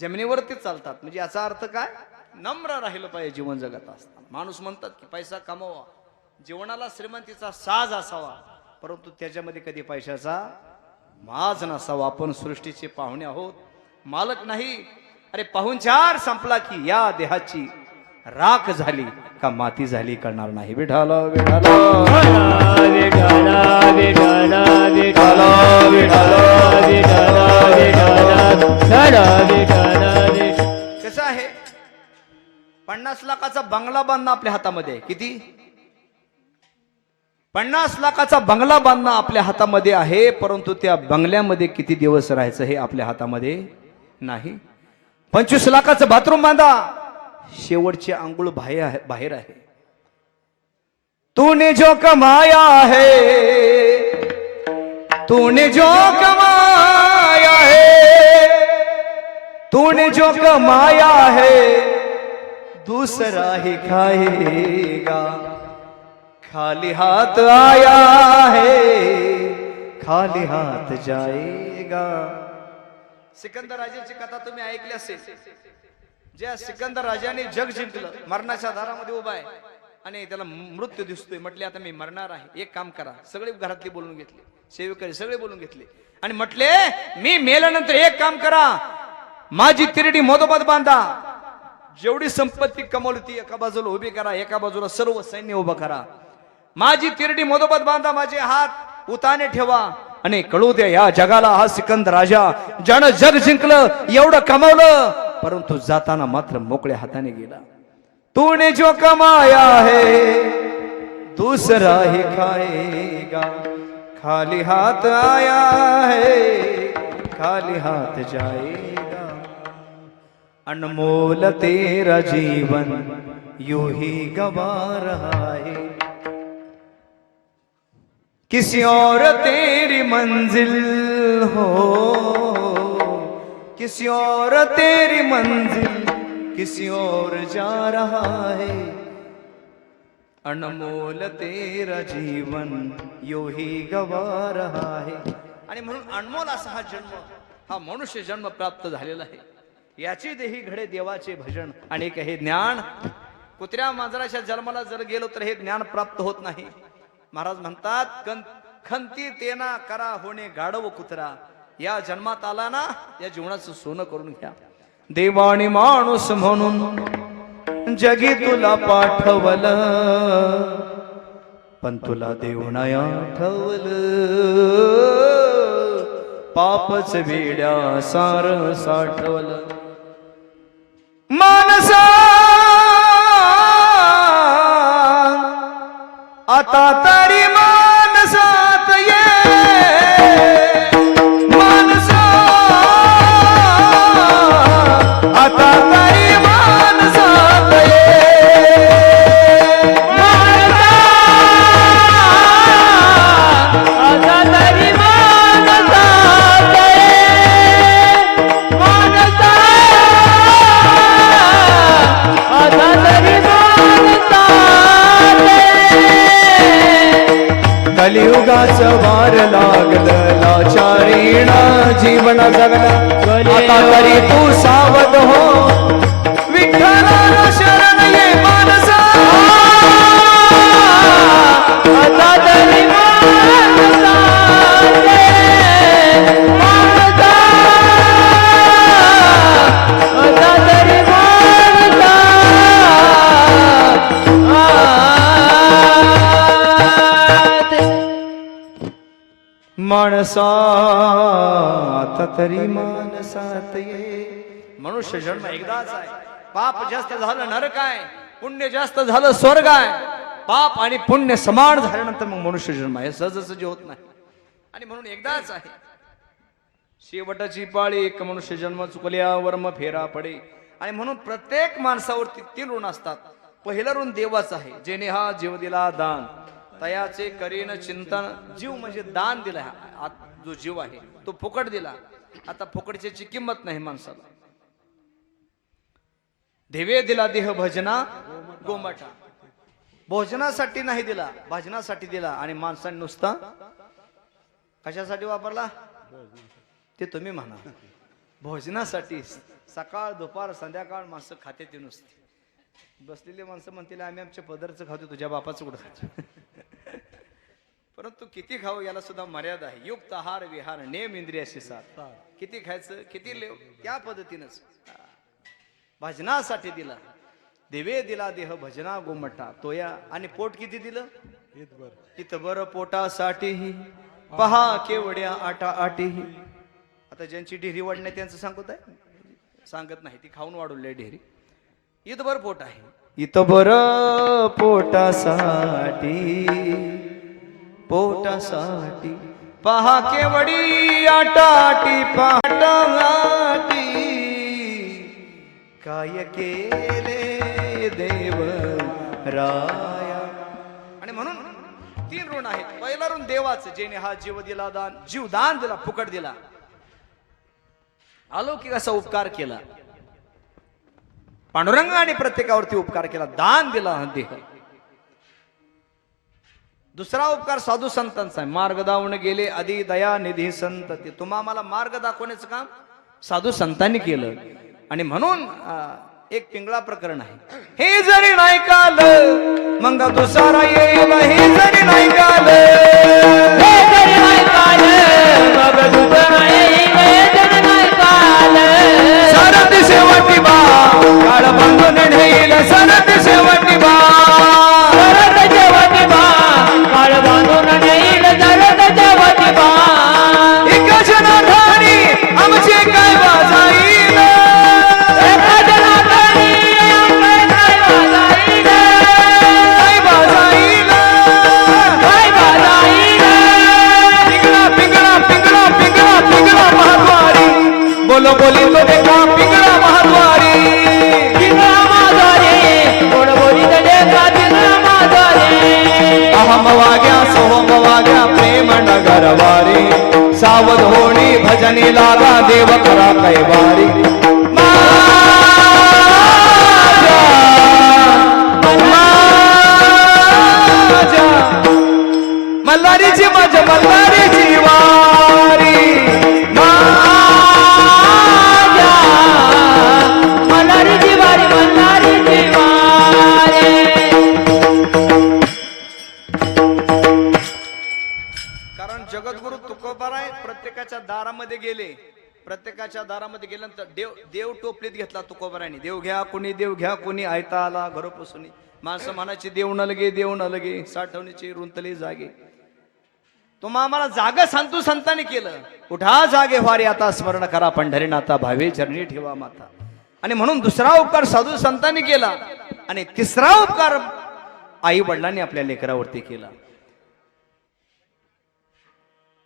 जमिनीवरती चालतात म्हणजे याचा अर्थ काय, नम्र राहिलं पाहिजे जीवन जगत असताना. माणूस म्हणतात की पैसा कमवा, जीवनाला श्रीमंतीचा साज असावा, परंतु त्याच्यामध्ये कधी पैशाचा माज नसावा. आपण सृष्टीचे पाहुणे आहोत, मालक नाही. अरे पाहुणचार संपला की या देहाची राख झाली का माती झाली कळणार नाही. विठाल विठाल विठ्ठल विठ्ठल विठ्ठल विठ्ठल विठ्ठल विठ्ठल विठ्ठल. कसं आहे, 50 लाखाचा बंगला बांधणं आपल्या हातामध्ये आहे. किती? 50 लाखाचा बंगला बांधणं आपल्या हातामध्ये आहे, परंतु त्या बंगल्यामध्ये किती दिवस राहायचं हे आपल्या हातामध्ये नाही. 25 लाखाचं बाथरूम बांधा, शेवटची आंघोळ बाहेर आहे. तूने जो कमाया है, तूने जो कमाया है, तूने जो कमाया है दूसरा ही खाएगा. खाली हाथ आया है खाली हाथ जाएगा. सिकंदर राजाची कथा तुम्ही ऐकली असेल. ज्या सिकंदर राजाने जग जिंकलं, मरणाच्या दारामध्ये उभा आहे आणि त्याला मृत्यू दिसतोय. म्हटले आता मी मरणार आहे, एक काम करा. सगळे घरातले बोलून घेतले, सेवकरी सगळे बोलून घेतले आणि म्हटले मी मेल्यानंतर एक काम करा, माझी तिरडी मोदोबाद बांधा. जेवढी संपत्ती कमवली ती एका बाजूला उभी करा, एका बाजूला सर्व सैन्य उभं करा. माझी तिरडी मोदोबाद बांधा, माझे हात उताने ठेवा आणि कळू द्या या जगाला हा सिकंदर राजा ज्यानं जग जिंकलं, एवढं कमावलं, परंतु जाताना मात्र मोकळ्या हाताने गेला. तूने जो कमाया है दूसरा ही खाएगा. खाली हाथ आया है खाली हाथ जाएगा. अनमोल तेरा जीवन यूं ही गवा रहा है. किसी और तेरी मंजिल हो, किसी और तेरी मंजिल किसी और जा रहा है. अनमोल तेरा जीवन यूं ही गवा रहा है. आणि म्हणून अनमोल असा हा जन्म, हा मनुष्य जन्म प्राप्त झालेला आहे. याची देही घडे देवाचे भजन आणि हे ज्ञान. कुत्र्या मांजराच्या जन्माला जर गेलो तर हे ज्ञान प्राप्त होत नाही. महाराज म्हणतात खंती तेना करा होणे गाढव कुत्रा. या जन्मात आला ना, या जीवनाचं सोनं करून घ्या. देवाणी माणूस म्हणून जगी तुला पाठवलं, पण तुला देव नाही आठवलं. पापच वेड्या सार साठवलं. मानसा आता तरी मानसात ये. मानसा आता तरी मानसात ये. मानसा आता तरी मानसात ये. मानसा आता तरी मानसात ये. कलियुगाचं वार लागलं, लाचारीण जीवन जगलं. आता तरी तू सावध हो, विठ्ठलाला शरण ये मानसा. आता तरी मानसात ये. मानसा आता तरी मानसा आता तरी मानसात ये. मनुष्य जन्म एकदाच आहे. पाप जास्त झालं नरक आहे, पुण्य जास्त झालं स्वर्ग आहे. पाप आणि पुण्य समान झाल्यानंतर मग मनुष्य जन्म आहे, सहजासहजी होत नाही. आणि म्हणून एकदाच आहे. शेवटाची पाळी एक मनुष्य जन्म चुकल्यावर मग फेरा पडे. आणि म्हणून प्रत्येक माणसावरती 3 ऋण असतात. पहिलं ऋण देवाचं आहे, जेने हा जीव दिला दान, तयाचे करीन चिंतन. जीव म्हणजे दान दिला, जो जीव आहे तो फुकट दिला. आता फुकटची किंमत नाही माणसाला. देवे दिला देह भजना गोमाटा. भोजनासाठी नाही दिला, भजनासाठी दिला. आणि माणसाने नुसता कशासाठी वापरला ते तुम्ही म्हणा. भोजनासाठी. सकाळ दुपार संध्याकाळ माणसं खाते ते नुसते. बसलेली माणसं म्हणतील आम्ही आमच्या पदरचं खातो, तुझ्या बापाचं कुठं खातो. परंतु किती खाऊ याला सुद्धा मर्यादा आहे. युक्त आहार विहार नेम इंद्रियाशी साथ. किती खायचं किती लेव त्या पद्धतीनंच. भजनासाठी दिला. देवे दिला देह भजना गोमटा तोया आणि पोट किती दिलं इतभर पोटासाठीही पहा केवड्या आटा आटीही. आता ज्यांची ढेरी वाढणे त्यांचं सांगत आहे सांगत नाही ती खाऊन वाढवली ढेरी. इतभर पोट आहे इतभर पोटासाठी पोटासाठी पहा केवडी आटाटी पाटाटी काय केले देव राया. आणि म्हणून 3 ऋण आहेत. पहिला ऋण देवाचं जेने हा जीव दिला दान जीवदान दिला फुकट दिला अलौकिक असा उपकार केला पांडुरंगाने प्रत्येकावरती उपकार केला दान दिला देह. दुसरा उपकार साधू संतांचा आहे. मार्ग दावून गेले आधी दया निधी संत ते तुम्हा आम्हाला मार्ग दाखवण्याचं काम साधू संतांनी केलं. आणि म्हणून एक पिंगळा प्रकरण आहे. हे जरी नाही काल मग दुसरा येईल हे जरी नाही काल हे जरी नाही काल मग दुसरा येईल हे जरी नाही काल. सरत शेवटी बा काळ बांधून ढेल सरत शेवटी बा सरत जेवती बा काळ बांधून नेईल सरत जेवती बा. एका जनाधारी आमचे काय वाजाईल एका जनाधारी आमचे काय वाजाईल काय वाजाईल काय वाजाईल. पिंगळा पिंगळा पिंगळा पिंगळा पिंगळा महाद्वारी बोलो बोली तो देखा पिंगळा महाद्वारी. पिंगळा माझारे गोड बोलीत लेका पिंगळा माझारे. अहम वाग्या सोहम वाग्या प्रेम नगरवारी सावध होणी भजनी लागा देव करा कैवारी. मल्हारीची मज मल्हारीची वारी मल्हारीची वारी मल्हारीची वारी. कारण जगद्गुरु तुकोबाराय प्रत्येकाच्या दारामध्ये गेले. प्रत्येकाच्या दारामध्ये गेल्यानंतर देव टोपलीत घेतला तुकोबारायने. देव घ्या कोणी आयता आला घरोपासून. माणसं म्हणायची देव न लगे साठवणीची रुंतली जागे. तुम्हा आम्हाला जाग सांतू संतांनी केलं. उठा जागे वारी आता स्मरण करा पंढरीनाथा भावे चरणी ठेवा माता. आणि म्हणून दुसरा उपकार साधू संतांनी केला. आणि तिसरा उपकार आई वडिलांनी आपल्या लेकरावरती केला.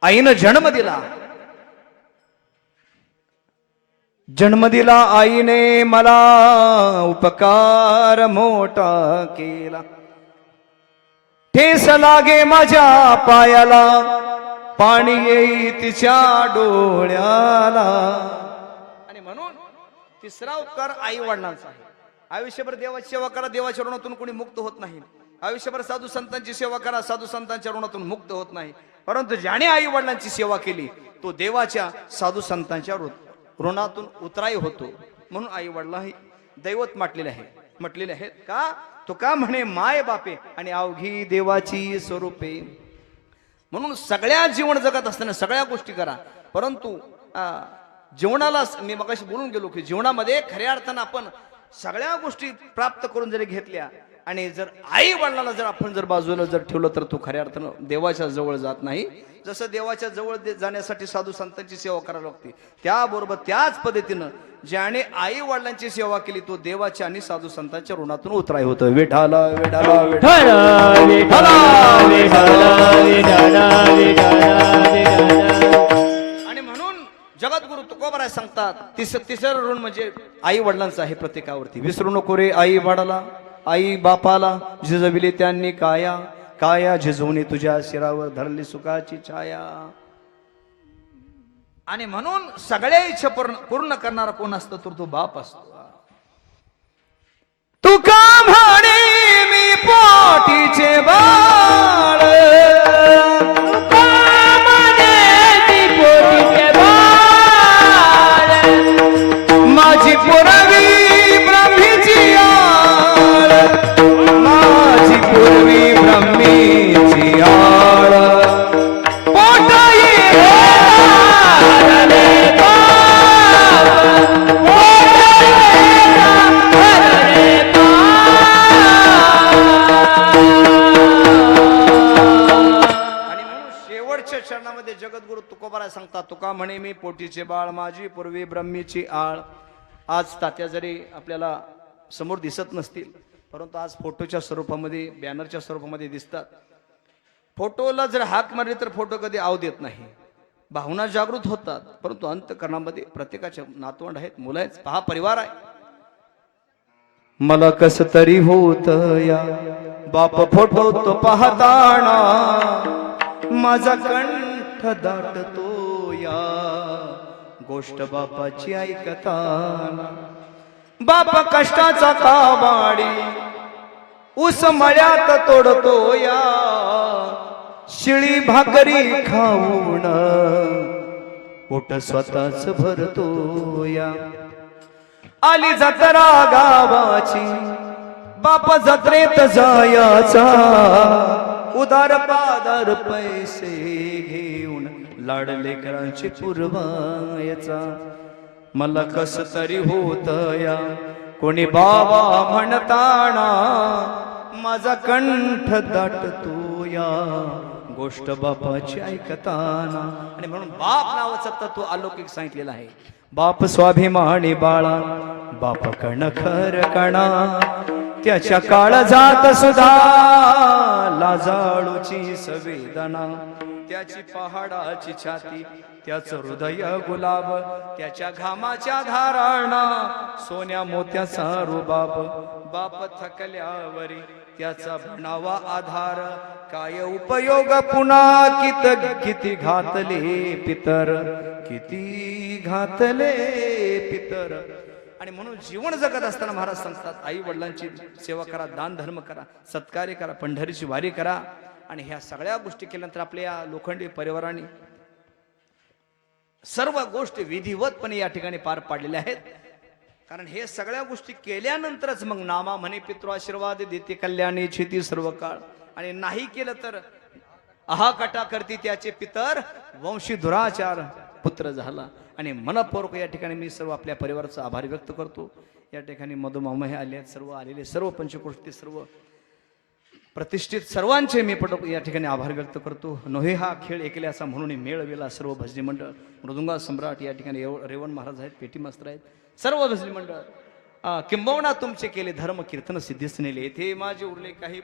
आईनं जन्म दिला आईने मला उपकार मोठा केला. ठेस लागे माझ्या पायाला पाणी येई तिच्या डोळ्याला. आणि म्हणून तिसरा उपकार आई वडिलांचा आहे. आयुष्यभर देवाची सेवा करा देवाच्या ऋणातून कोणी मुक्त होत नाही. आयुष्यभर साधू संतांची सेवा करा साधू संतांच्या ऋणातून मुक्त होत नाही. परंतु ज्याने आई वडिलांची सेवा केली तो देवाच्या साधू संतांच्या ऋणातून उतराई होतो. म्हणून आई वडिला दैवत म्हटलेले आहेत का तो का म्हणे माय बापे आणि अवघी देवाची स्वरूपे. म्हणून सगळ्या जीवन जगत असताना सगळ्या गोष्टी करा. परंतु जीवनाला मी मगाशी बोलून गेलो की जीवनामध्ये खऱ्या अर्थानं आपण सगळ्या गोष्टी प्राप्त करून जरी घेतल्या आणि जर आई वडिलांना जर आपण जर बाजूला जर ठेवलं तर तो खऱ्या अर्थानं देवाच्या जवळ जात नाही. जसं देवाच्या जवळ जाण्यासाठी साधू संतांची सेवा करावी लागते त्याबरोबर त्याच पद्धतीनं ज्याने आई वडिलांची सेवा केली तो देवाच्या आणि साधू संतांच्या ऋणातून उतराई होतं. विठाला विठाला विठाला विठाला विठाला विठाला. आणि म्हणून जगद्गुरु तुकोबाराय सांगतात तिसरं ऋण म्हणजे आई वडिलांचं आहे प्रत्येकावरती. विसरू नको रे आई वडिला आई बापाला झिजविली त्यांनी काया झिजवणी तुझ्या शिरावर धरली सुखाची छाया. आणि म्हणून सगळ्या इच्छा पूर्ण करणारा कोण असतो तर तो बाप असतो. तू का म्हणे मी पोटीचे बाळ माझी पुरवी ब्रह्मीची आळ माझी पूर्वी ब्रह्मीची आळ पोटाई म्हणे मी पोटीचे बाळ माझी पूर्वी ब्रह्मीची आळ. आज तात्या जरी आपल्याला समोर दिसत नसतील परंतु आज फोटोच्या स्वरूपामध्ये बॅनरच्या स्वरूपामध्ये दिसतात. फोटोला जर हाक मारली तर फोटो कधी आव देत नाही. भावना जागृत होतात परंतु अंतःकरणामध्ये प्रत्येकाचे नातवंड आहेत, मुलं आहेत, पहा परिवार आहे. मला कस तरी होत या बाप फोटो तो पाहताना माझा कंठ दाटतो या गोष्ट बापाची ऐकताना. बाप कष्टाचा काबाडी ऊस मळ्यात तोडतो या शिळी भाकरी खाऊन पोट स्वतःच भरतो या. आली जत्रा गावाची बाप जत्रेत जायाचा उदार पादार पैसे घेऊन लाड लेकरांची पुरवायचा. मला कस तरी होत या कोणी बाबा म्हणताना माझा कंठ दाटतो या गोष्ट बापाची ऐकताना. आणि म्हणून बाप नावाचा तत्व अलौकिक सांगितलेला आहे. बाप स्वाभिमानी बाळा बाप कणखर कणा त्याच्या काळजात सुद्धा लाजाळूची संवेदना. त्याची पहाडाची छाती त्याचं हृदय गुलाब त्याच्या घामाच्या धारणा सोन्या मोत्याचा रुबाब. बाप थकल्यावरी त्याचा बनावा आधार काय उपयोग पुन्हा किती घातले पितर किती घातले पितर. आणि म्हणून जीवन जगत असताना महाराज सांगतात आई वडिलांची सेवा करा, दान धर्म करा, सत्कार्य करा, पंढरीची वारी करा. आणि ह्या सगळ्या गोष्टी केल्यानंतर आपल्या या लोखंडी परिवाराने सर्व गोष्टी विधिवतपणे या ठिकाणी पार पाडलेल्या आहेत. कारण हे सगळ्या गोष्टी केल्यानंतरच मग नामा म्हणे पितृ आशीर्वाद देते कल्याणी छिती सर्व काळ. आणि नाही केलं तर आहाकाटा करती त्याचे पितर वंशी दुराचार पुत्र झाला. आणि मनपूर्वक या ठिकाणी मी सर्व आपल्या परिवाराचा आभार व्यक्त करतो. या ठिकाणी मधुमामा हे आले आहेत, सर्व आलेले सर्व पंचकोष्टी सर्व प्रतिष्ठित सर्वांचे मी या ठिकाणी आभार व्यक्त करतो. नोहे हा खेळ ऐकल्याचा म्हणून मेळवेला सर्व भजनी मंडळ मृदुंगा सम्राट या ठिकाणी रेवण महाराज आहेत, पेटी मास्तर आहेत, सर्व भजनी मंडळ किंबहुना तुमचे केले धर्म कीर्तन सिद्धीस नेले. येथे माझे उरले काही